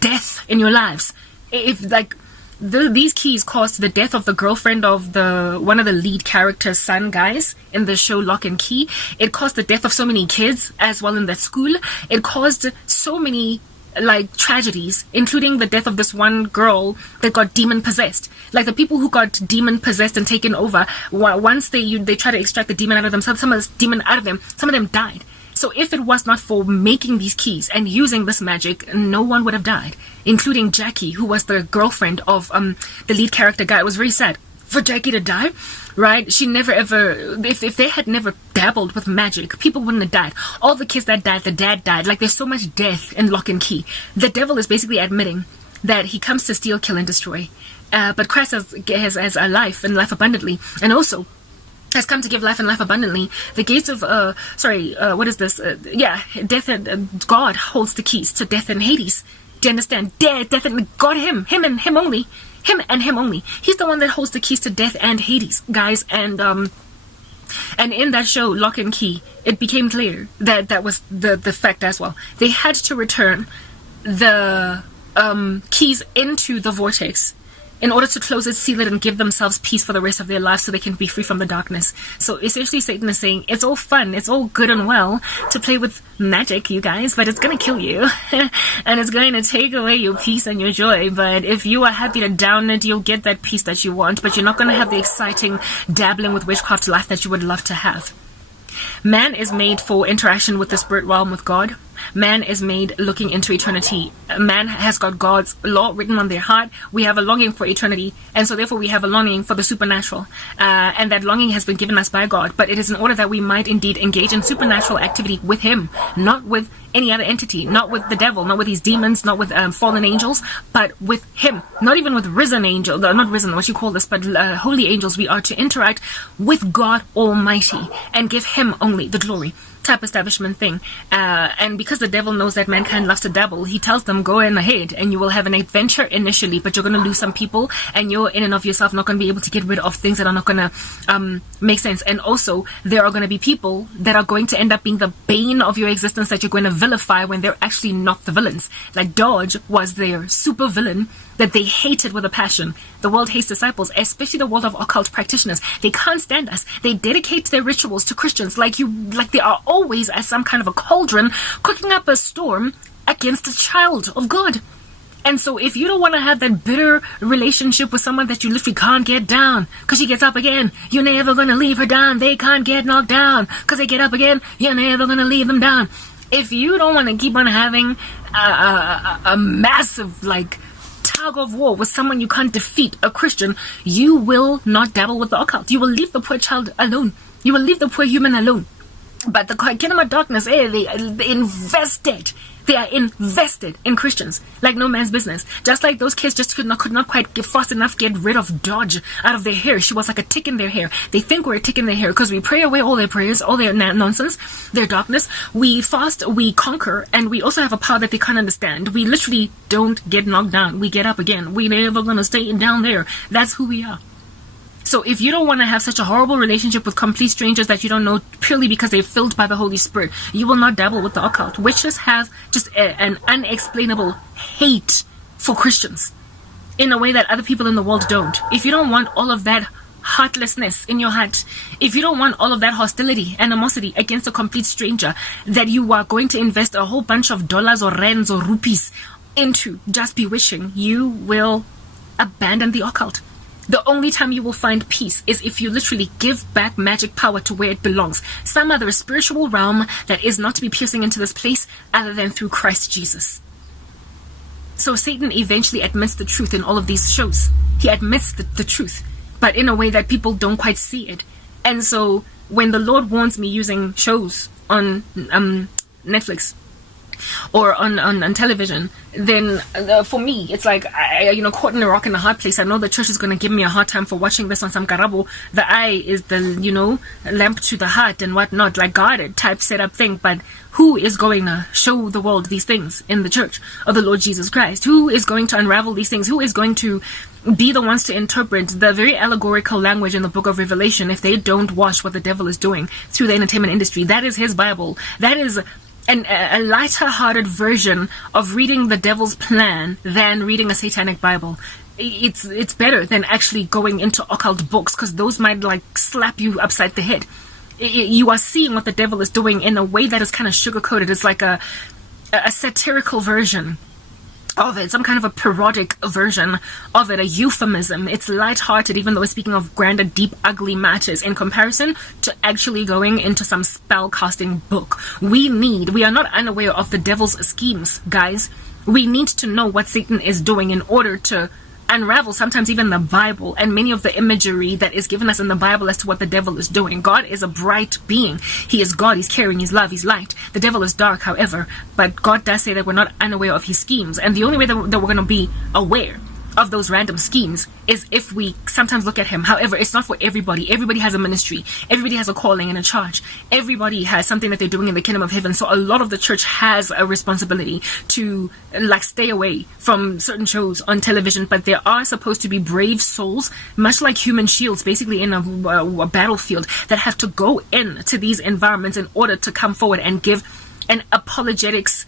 death in your lives. If like these keys caused the death of the girlfriend of one of the lead character's son guys in the show Lock and Key, it caused the death of so many kids as well in that school. It caused so many like tragedies, including the death of this one girl that got demon possessed. Like the people who got demon possessed and taken over, once they try to extract the demon out of them, some of this demon out of them, some of them died. So if it was not for making these keys and using this magic, no one would have died, including Jackie, who was the girlfriend of the lead character guy. It was very sad for Jackie to die, right? She never ever, if they had never dabbled with magic, people wouldn't have died. All the kids that died, the dad died. Like there's so much death in Lock and Key. The devil is basically admitting that he comes to steal, kill, and destroy. But Christ has a life and life abundantly, and also has come to give life and life abundantly. The gates of what is this? Death and God holds the keys to death and Hades. Do you understand? Death and God, him and him only. He's the one that holds the keys to death and Hades, guys. And in that show Lock and Key, it became clear that was the fact as well. They had to return the keys into the vortex in order to close it, seal it, and give themselves peace for the rest of their lives so they can be free from the darkness. So essentially Satan is saying, it's all fun, it's all good and well to play with magic, you guys, but it's going to kill you. And it's going to take away your peace and your joy. But if you are happy to down it, you'll get that peace that you want, but you're not going to have the exciting dabbling with witchcraft life that you would love to have. Man is made for interaction with the spirit realm, with God. Man is made looking into eternity. Man has got God's law written on their heart. We have a longing for eternity, and so therefore we have a longing for the supernatural. And that longing has been given us by God, but it is in order that we might indeed engage in supernatural activity with Him, not with any other entity, not with the devil, not with these demons, not with fallen angels, but with Him. Not even with risen angels, not risen, what you call this, but holy angels. We are to interact with God Almighty and give Him only the glory. Type establishment thing. And because the devil knows that mankind loves to dabble, he tells them, go in ahead and you will have an adventure initially, but you're going to lose some people, and you're in and of yourself not going to be able to get rid of things that are not going to make sense. And also there are going to be people that are going to end up being the bane of your existence, that you're going to vilify when they're actually not the villains. Like Dodge was their super villain that they hated with a passion. The world hates disciples, especially the world of occult practitioners. They can't stand us. They dedicate their rituals to Christians like they are always as some kind of a cauldron cooking up a storm against a child of God. And so if you don't want to have that bitter relationship with someone that you literally can't get down because she gets up again, you're never going to leave her down. They can't get knocked down because they get up again. You're never going to leave them down. If you don't want to keep on having a massive tug of war with someone you can't defeat, a Christian, you will not dabble with the occult. You will leave the poor child alone. You will leave the poor human alone. But the kingdom of darkness, they invested. They are invested in Christians like no man's business. Just like those kids just could not quite get fast enough get rid of Dodge out of their hair. She was like a tick in their hair. They think we're a tick in their hair because we pray away all their prayers, all their nonsense, their darkness. We fast, we conquer, and we also have a power that they can't understand. We literally don't get knocked down. We get up again. We're never going to stay down there. That's who we are. So if you don't want to have such a horrible relationship with complete strangers that you don't know purely because they're filled by the Holy Spirit, you will not dabble with the occult. Witches have just an unexplainable hate for Christians in a way that other people in the world don't. If you don't want all of that heartlessness in your heart, if you don't want all of that hostility, animosity against a complete stranger that you are going to invest a whole bunch of dollars or rands or rupees into just bewitching, you will abandon the occult. The only time you will find peace is if you literally give back magic power to where it belongs. Some other spiritual realm that is not to be piercing into this place other than through Christ Jesus. So Satan eventually admits the truth in all of these shows. He admits the truth, but in a way that people don't quite see it. And so when the Lord warns me using shows on Netflix or on television, then for me it's like caught in a rock and a hard place. I know the church is going to give me a hard time for watching this on some karabo. The eye is the lamp to the heart and whatnot, like guarded type setup thing. But who is going to show the world these things in the church of the Lord Jesus Christ? Who is going to unravel these things? Who is going to be the ones to interpret the very allegorical language in the book of Revelation if they don't watch what the devil is doing through the entertainment industry? That is his Bible. That is a lighter-hearted version of reading the devil's plan than reading a satanic Bible. It's better than actually going into occult books, because those might slap you upside the head. You are seeing what the devil is doing in a way that is kind of sugar-coated. It's like a satirical version of it, some kind of a parodic version of it, a euphemism. It's light-hearted, even though it's speaking of grander, deep, ugly matters in comparison to actually going into some spell-casting book. We are not unaware of the devil's schemes, guys. We need to know what Satan is doing in order to unravel sometimes even the Bible and many of the imagery that is given us in the Bible as to what the devil is doing. God is a bright being. He is God. He's caring. He's love. He's light. The devil is dark, however, but God does say that we're not unaware of his schemes. And the only way that we're going to be aware of those random schemes is if we sometimes look at him. However, it's not for everybody. Everybody has a ministry. Everybody has a calling and a charge. Everybody has something that they're doing in the kingdom of heaven. So a lot of the church has a responsibility to stay away from certain shows on television. But there are supposed to be brave souls, much like human shields, basically in a battlefield, that have to go into these environments in order to come forward and give an apologetics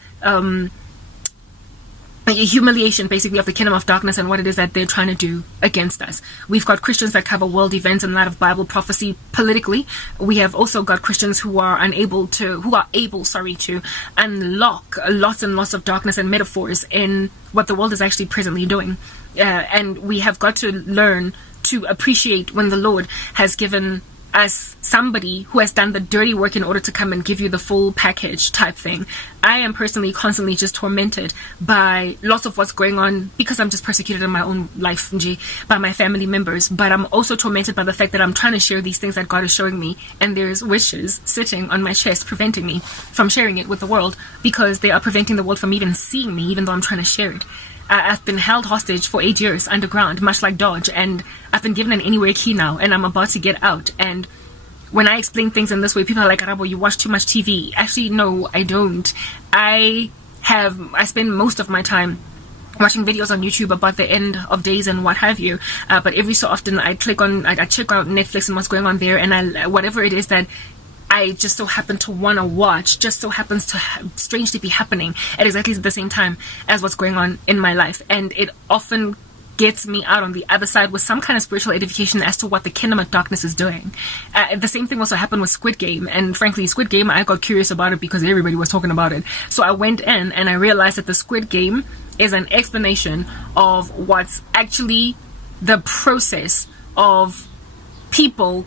humiliation basically of the kingdom of darkness and what it is that they're trying to do against us. We've got Christians that cover world events in light of Bible prophecy politically. We have also got Christians who are able to unlock lots and lots of darkness and metaphors in what the world is actually presently doing. And we have got to learn to appreciate when the Lord has given as somebody who has done the dirty work in order to come and give you the full package type thing. I am personally constantly just tormented by lots of what's going on because I'm just persecuted in my own life, by my family members. But I'm also tormented by the fact that I'm trying to share these things that God is showing me, and there's wishes sitting on my chest preventing me from sharing it with the world because they are preventing the world from even seeing me, even though I'm trying to share it. I've been held hostage for 8 years underground, much like Dodge, and I've been given an anywhere key now, and I'm about to get out. And when I explain things in this way, people are like, Arabo, you watch too much TV. Actually, no, I don't. I spend most of my time watching videos on YouTube about the end of days and what have you. But every so often I check out Netflix and what's going on there, and whatever it is that I just so happen to want to watch just so happens to strangely be happening at exactly the same time as what's going on in my life. And it often gets me out on the other side with some kind of spiritual edification as to what the kingdom of darkness is doing. The same thing also happened with Squid Game. And frankly, Squid Game, I got curious about it because everybody was talking about it. So I went in and I realized that the Squid Game is an explanation of what's actually the process of people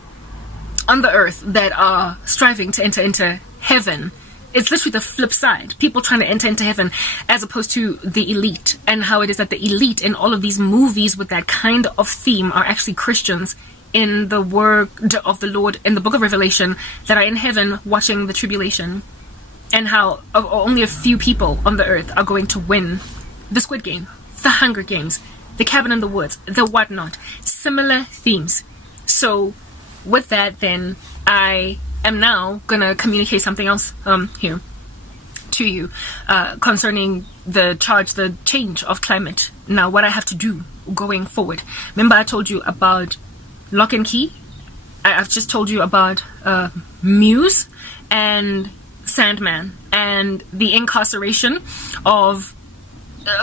on the earth that are striving to enter into heaven. It's literally the flip side. People trying to enter into heaven as opposed to the elite, and how it is that the elite in all of these movies with that kind of theme are actually Christians in the word of the Lord in the book of Revelation that are in heaven watching the tribulation, and how only a few people on the earth are going to win the Squid Game, the Hunger Games, the Cabin in the Woods, the whatnot. Similar themes. So with that, then I am now gonna communicate something else here to you concerning the change of climate. Now, what I have to do going forward. Remember, I told you about Lock and Key. I've just told you about Muse and Sandman, and the incarceration of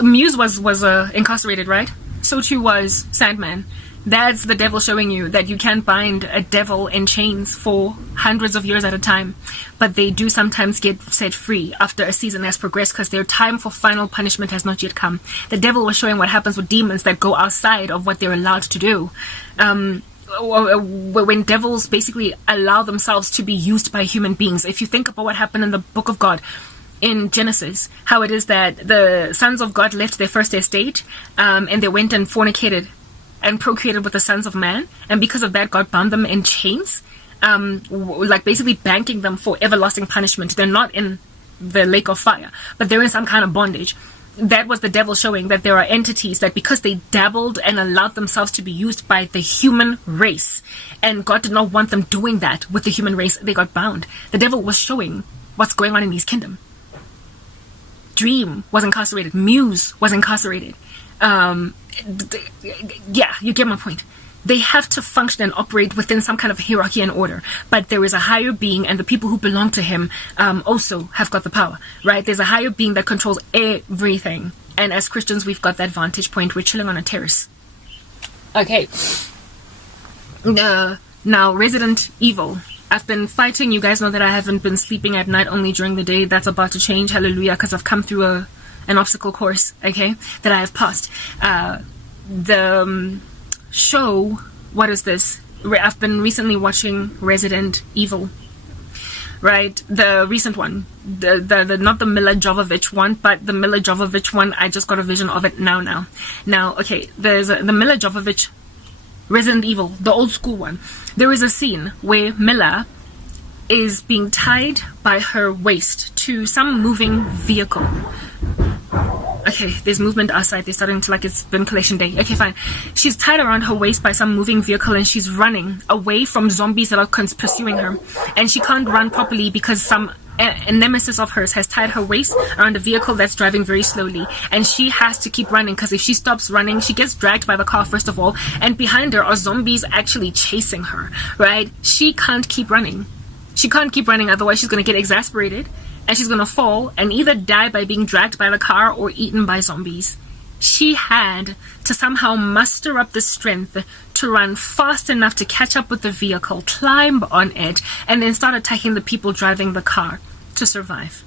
Muse was incarcerated, right? So too was Sandman. That's the devil showing you that you can't bind a devil in chains for hundreds of years at a time. But they do sometimes get set free after a season has progressed, because their time for final punishment has not yet come. The devil was showing what happens with demons that go outside of what they're allowed to do. When devils basically allow themselves to be used by human beings. If you think about what happened in the book of God, in Genesis, how it is that the sons of God left their first estate and they went and fornicated and procreated with the sons of man, and because of that God bound them in chains, like basically banking them for everlasting punishment. They're not in the lake of fire, but they're in some kind of bondage. That was the devil showing that there are entities that, because they dabbled and allowed themselves to be used by the human race, and God did not want them doing that with the human race, they got bound. The devil was showing what's going on in his kingdom. Dream was incarcerated. Muse was incarcerated. Yeah, you get my point. They have to function and operate within some kind of hierarchy and order, but there is a higher being, and the people who belong to him also have got the power, right? There's a higher being that controls everything, and as Christians we've got that vantage point. We're chilling on a terrace. Okay. Now, Resident Evil. I've been fighting. You guys know that I haven't been sleeping at night, only during the day. That's about to change. Hallelujah, because I've come through an obstacle course, okay, that I have passed. The show, what is this? I've been recently watching Resident Evil, right? The recent one, the not the Mila Jovovich one, but the Mila Jovovich one. I just got a vision of it now. Okay, there's the Mila Jovovich Resident Evil, the old school one. There is a scene where Mila is being tied by her waist to some moving vehicle. Okay, there's movement outside. They're starting to, like, it's been collection day. Okay, fine. She's tied around her waist by some moving vehicle, and she's running away from zombies that are pursuing her. And she can't run properly because a nemesis of hers has tied her waist around a vehicle that's driving very slowly. And she has to keep running, because if she stops running, she gets dragged by the car, first of all. And behind her are zombies actually chasing her, right? She can't keep running. She can't keep running, otherwise she's going to get exasperated. And she's going to fall and either die by being dragged by the car or eaten by zombies. She had to somehow muster up the strength to run fast enough to catch up with the vehicle, climb on it, and then start attacking the people driving the car to survive.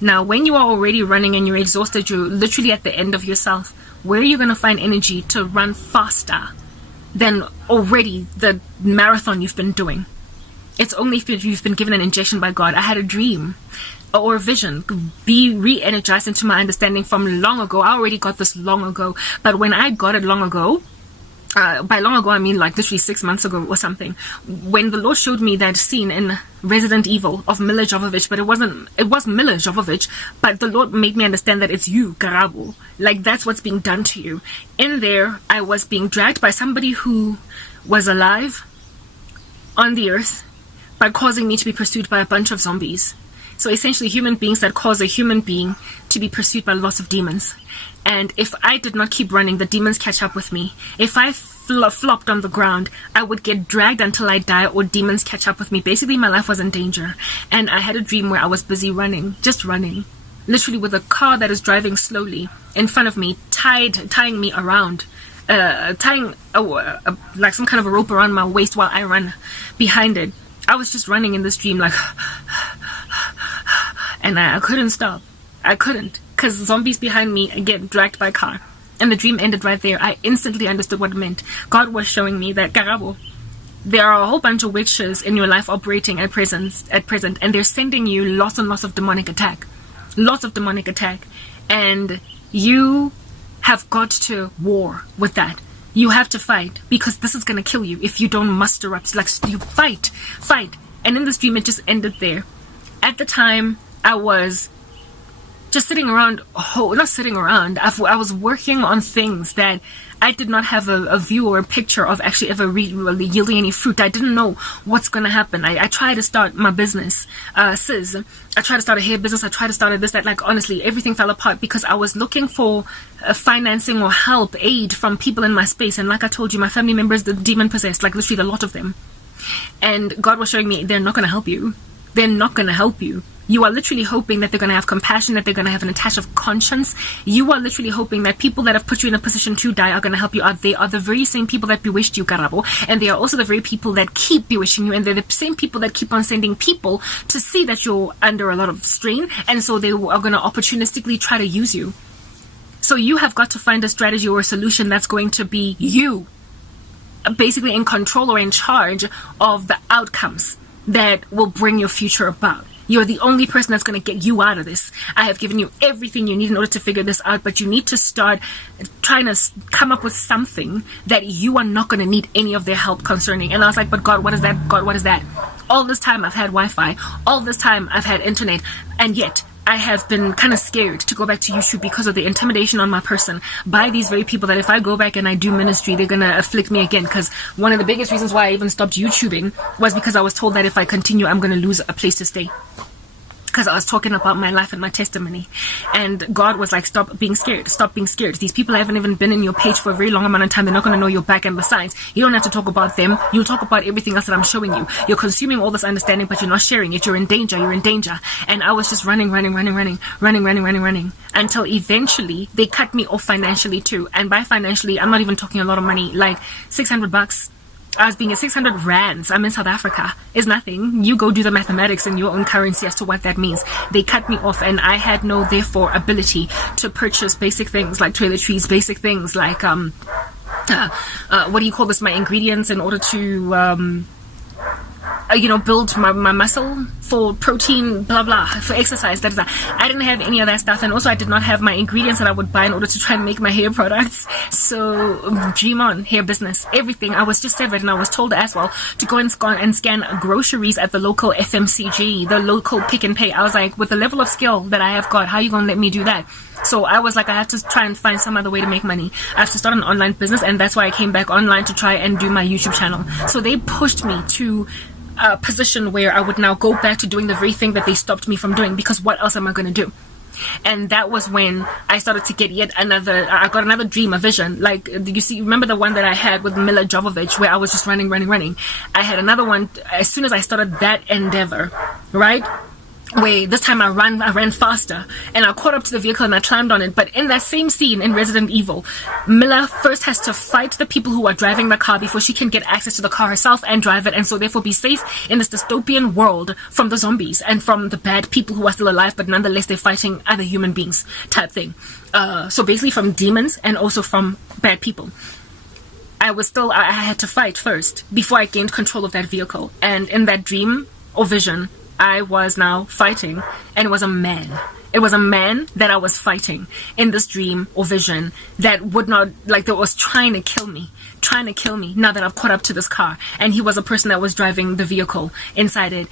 Now, when you are already running and you're exhausted, you're literally at the end of yourself, where are you going to find energy to run faster than already the marathon you've been doing? It's only if you've been given an injection by God. I had a dream or vision, be re-energized into my understanding from long ago. I already got this long ago, but when I got it long ago, by long ago I mean like literally 6 months ago or something, when the Lord showed me that scene in Resident Evil of Mila Jovovich, but it was Mila Jovovich, but the Lord made me understand that it's you, Karabo. Like, that's what's being done to you. In there, I was being dragged by somebody who was alive on the earth, by causing me to be pursued by a bunch of zombies. So essentially human beings that cause a human being to be pursued by lots of demons. And if I did not keep running, the demons catch up with me. If I flopped on the ground, I would get dragged until I die, or demons catch up with me. Basically, my life was in danger. And I had a dream where I was busy running, just running. Literally with a car that is driving slowly in front of me, tying me around. Tying like some kind of a rope around my waist while I run behind it. I was just running in this dream, like, and I couldn't stop. I couldn't, because zombies behind me, again, dragged by car. And the dream ended right there. I instantly understood what it meant. God was showing me that, Karabo, there are a whole bunch of witches in your life operating at present, and they're sending you lots and lots of demonic attack. Lots of demonic attack. And you have got to war with that. You have to fight, because this is going to kill you if you don't muster up. Like, you fight. And in this dream, it just ended there. At the time, I was just sitting around, not sitting around, I was working on things that I did not have a view or a picture of actually ever really yielding any fruit. I didn't know what's going to happen. I tried to start my business, sis. I tried to start a hair business. I tried to start this, that. Like, honestly, everything fell apart because I was looking for financing or help, aid from people in my space. And like I told you, my family members, the demon possessed, like literally a lot of them. And God was showing me, they're not going to help you. They're not going to help you. You are literally hoping that they're going to have compassion, that they're going to have an attach of conscience. You are literally hoping that people that have put you in a position to die are going to help you out. They are the very same people that bewitched you, Karabo. And they are also the very people that keep bewitching you. And they're the same people that keep on sending people to see that you're under a lot of strain. And so they are going to opportunistically try to use you. So you have got to find a strategy or a solution that's going to be you, basically in control or in charge of the outcomes that will bring your future about. You're the only person that's going to get you out of this. I have given you everything you need in order to figure this out, but you need to start trying to come up with something that you are not going to need any of their help concerning. And I was like, but God, what is that? God, what is that? All this time I've had Wi-Fi. All this time I've had internet. And yet I have been kind of scared to go back to YouTube because of the intimidation on my person by these very people that if I go back and I do ministry, they're going to afflict me again. Because one of the biggest reasons why I even stopped YouTubing was because I was told that if I continue, I'm going to lose a place to stay. Because I was talking about my life and my testimony. And God was like, stop being scared. Stop being scared. These people haven't even been in your page for a very long amount of time. They're not going to know your back. And besides, you don't have to talk about them. You'll talk about everything else that I'm showing you. You're consuming all this understanding, but you're not sharing it. You're in danger. You're in danger. And I was just running. Until eventually they cut me off financially too. And by financially, I'm not even talking a lot of money, like $600. I was being at 600 rands. I'm in South Africa. It's nothing. You go do the mathematics in your own currency as to what that means. They cut me off, and I had no, therefore, ability to purchase basic things like toiletries, basic things like, what do you call this? My ingredients in order to, build my muscle for protein, blah, blah, for exercise, da, da, da. I didn't have any of that stuff. And also I did not have my ingredients that I would buy in order to try and make my hair products. So dream on, hair business, everything. I was just severed, and I was told as well to go and scan groceries at the local FMCG, the local Pick and Pay. I was like, with the level of skill that I have got, how are you going to let me do that? So I was like, I have to try and find some other way to make money. I have to start an online business, and that's why I came back online to try and do my YouTube channel. So they pushed me to a position where I would now go back to doing the very thing that they stopped me from doing, because what else am I going to do? And that was when I started to get I got another dream, a vision. Like, you see, remember the one that I had with Mila Jovovich, where I was just running. I had another one as soon as I started that endeavor, right? Where this time I ran faster, and I caught up to the vehicle and I climbed on it. But in that same scene in Resident Evil, Mila first has to fight the people who are driving the car before she can get access to the car herself and drive it, and so therefore be safe in this dystopian world from the zombies and from the bad people who are still alive, but nonetheless they're fighting other human beings type thing. So basically from demons and also from bad people. I had to fight first before I gained control of that vehicle. And in that dream or vision, I was now fighting, and it was a man. It was a man that I was fighting in this dream or vision that was trying to kill me now that I've caught up to this car. And he was a person that was driving the vehicle inside it.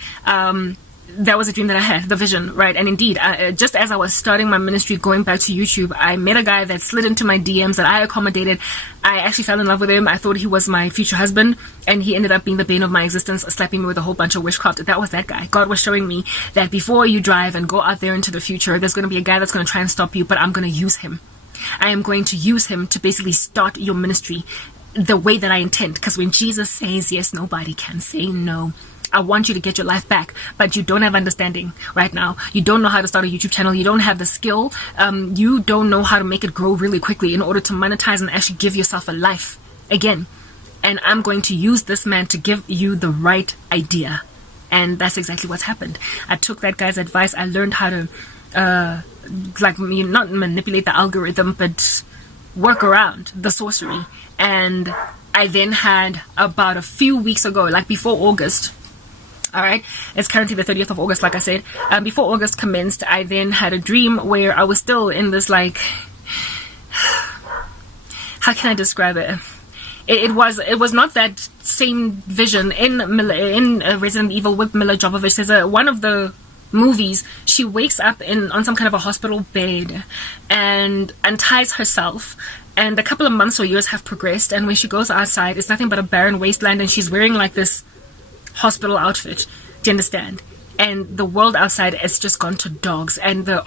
That was a dream that I had, the vision, right? And indeed, just as I was starting my ministry, going back to YouTube, I met a guy that slid into my DMs that I accommodated. I actually fell in love with him. I thought he was my future husband, and he ended up being the bane of my existence, slapping me with a whole bunch of witchcraft. That was that guy. God was showing me that before you drive and go out there into the future, there's going to be a guy that's going to try and stop you, but I'm going to use him. I am going to use him to basically start your ministry the way that I intend. Because when Jesus says yes, nobody can say no. I want you to get your life back, but you don't have understanding right now. You don't know how to start a YouTube channel. You don't have the skill. You don't know how to make it grow really quickly in order to monetize and actually give yourself a life again. And I'm going to use this man to give you the right idea. And that's exactly what's happened. I took that guy's advice. I learned how to like not manipulate the algorithm, but work around the sorcery. And I then had, about a few weeks ago, like before August, all right, it's currently the 30th of August, like I said, before August commenced, I then had a dream where I was still in this, like, how can I describe it? It was not that same vision in Resident Evil with Mila Jovovich. There's one of the movies, she wakes up on some kind of a hospital bed and unties herself, and a couple of months or years have progressed, and when she goes outside, it's nothing but a barren wasteland, and she's wearing like this hospital outfit. Do you understand? And the world outside has just gone to dogs, and the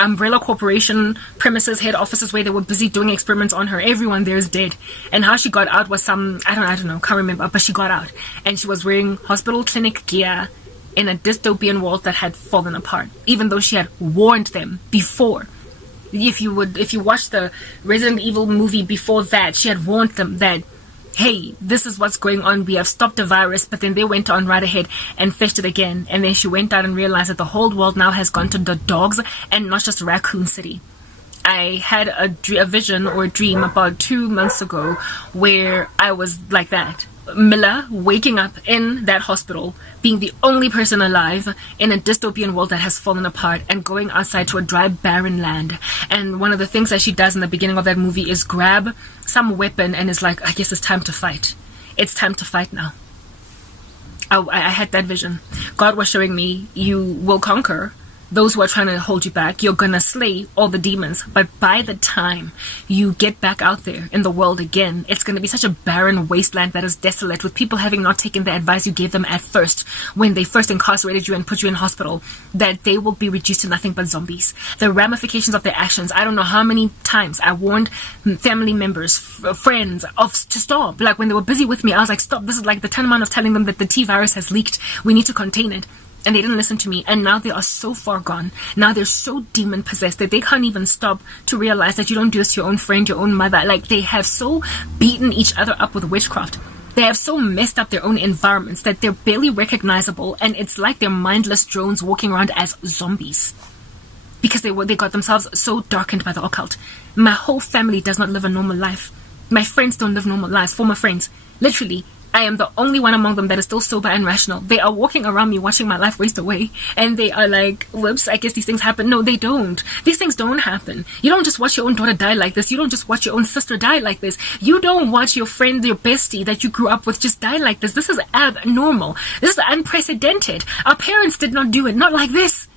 Umbrella Corporation premises, head offices where they were busy doing experiments on her, everyone there is dead. And how she got out was some, I don't know, can't remember, but she got out, and she was wearing hospital clinic gear in a dystopian world that had fallen apart, even though she had warned them before. If you watch the Resident Evil movie before that, she had warned them that, hey, this is what's going on, we have stopped the virus, but then they went on right ahead and fetched it again, and then she went out and realized that the whole world now has gone to the dogs, and not just Raccoon City. I had a vision or a dream about 2 months ago where I was like that. Mila waking up in that hospital, being the only person alive in a dystopian world that has fallen apart, and going outside to a dry, barren land. And one of the things that she does in the beginning of that movie is grab some weapon and is like, I guess it's time to fight. It's time to fight now. I had that vision. God was showing me, you will conquer those who are trying to hold you back. You're gonna slay all the demons, but by the time you get back out there in the world again, it's gonna be such a barren wasteland that is desolate, with people having not taken the advice you gave them at first when they first incarcerated you and put you in hospital, that they will be reduced to nothing but zombies. The ramifications of their actions, I don't know how many times I warned family members, friends to stop. Like when they were busy with me, I was like, stop, this is like the tantamount of telling them that the T virus has leaked, we need to contain it. And they didn't listen to me, and now they are so far gone. Now they're so demon possessed that they can't even stop to realize that you don't do this to your own friend, your own mother. Like, they have so beaten each other up with witchcraft. They have so messed up their own environments that they're barely recognizable, and it's like they're mindless drones walking around as zombies. Because they got themselves so darkened by the occult. My whole family does not live a normal life. My friends don't live normal lives, former friends. Literally, I am the only one among them that is still sober and rational. They are walking around me watching my life waste away, and they are like, whoops, I guess these things happen. No, they don't. These things don't happen. You don't just watch your own daughter die like this. You don't just watch your own sister die like this. You don't watch your friend, your bestie that you grew up with just die like this. This is abnormal. This is unprecedented. Our parents did not do it. Not like this.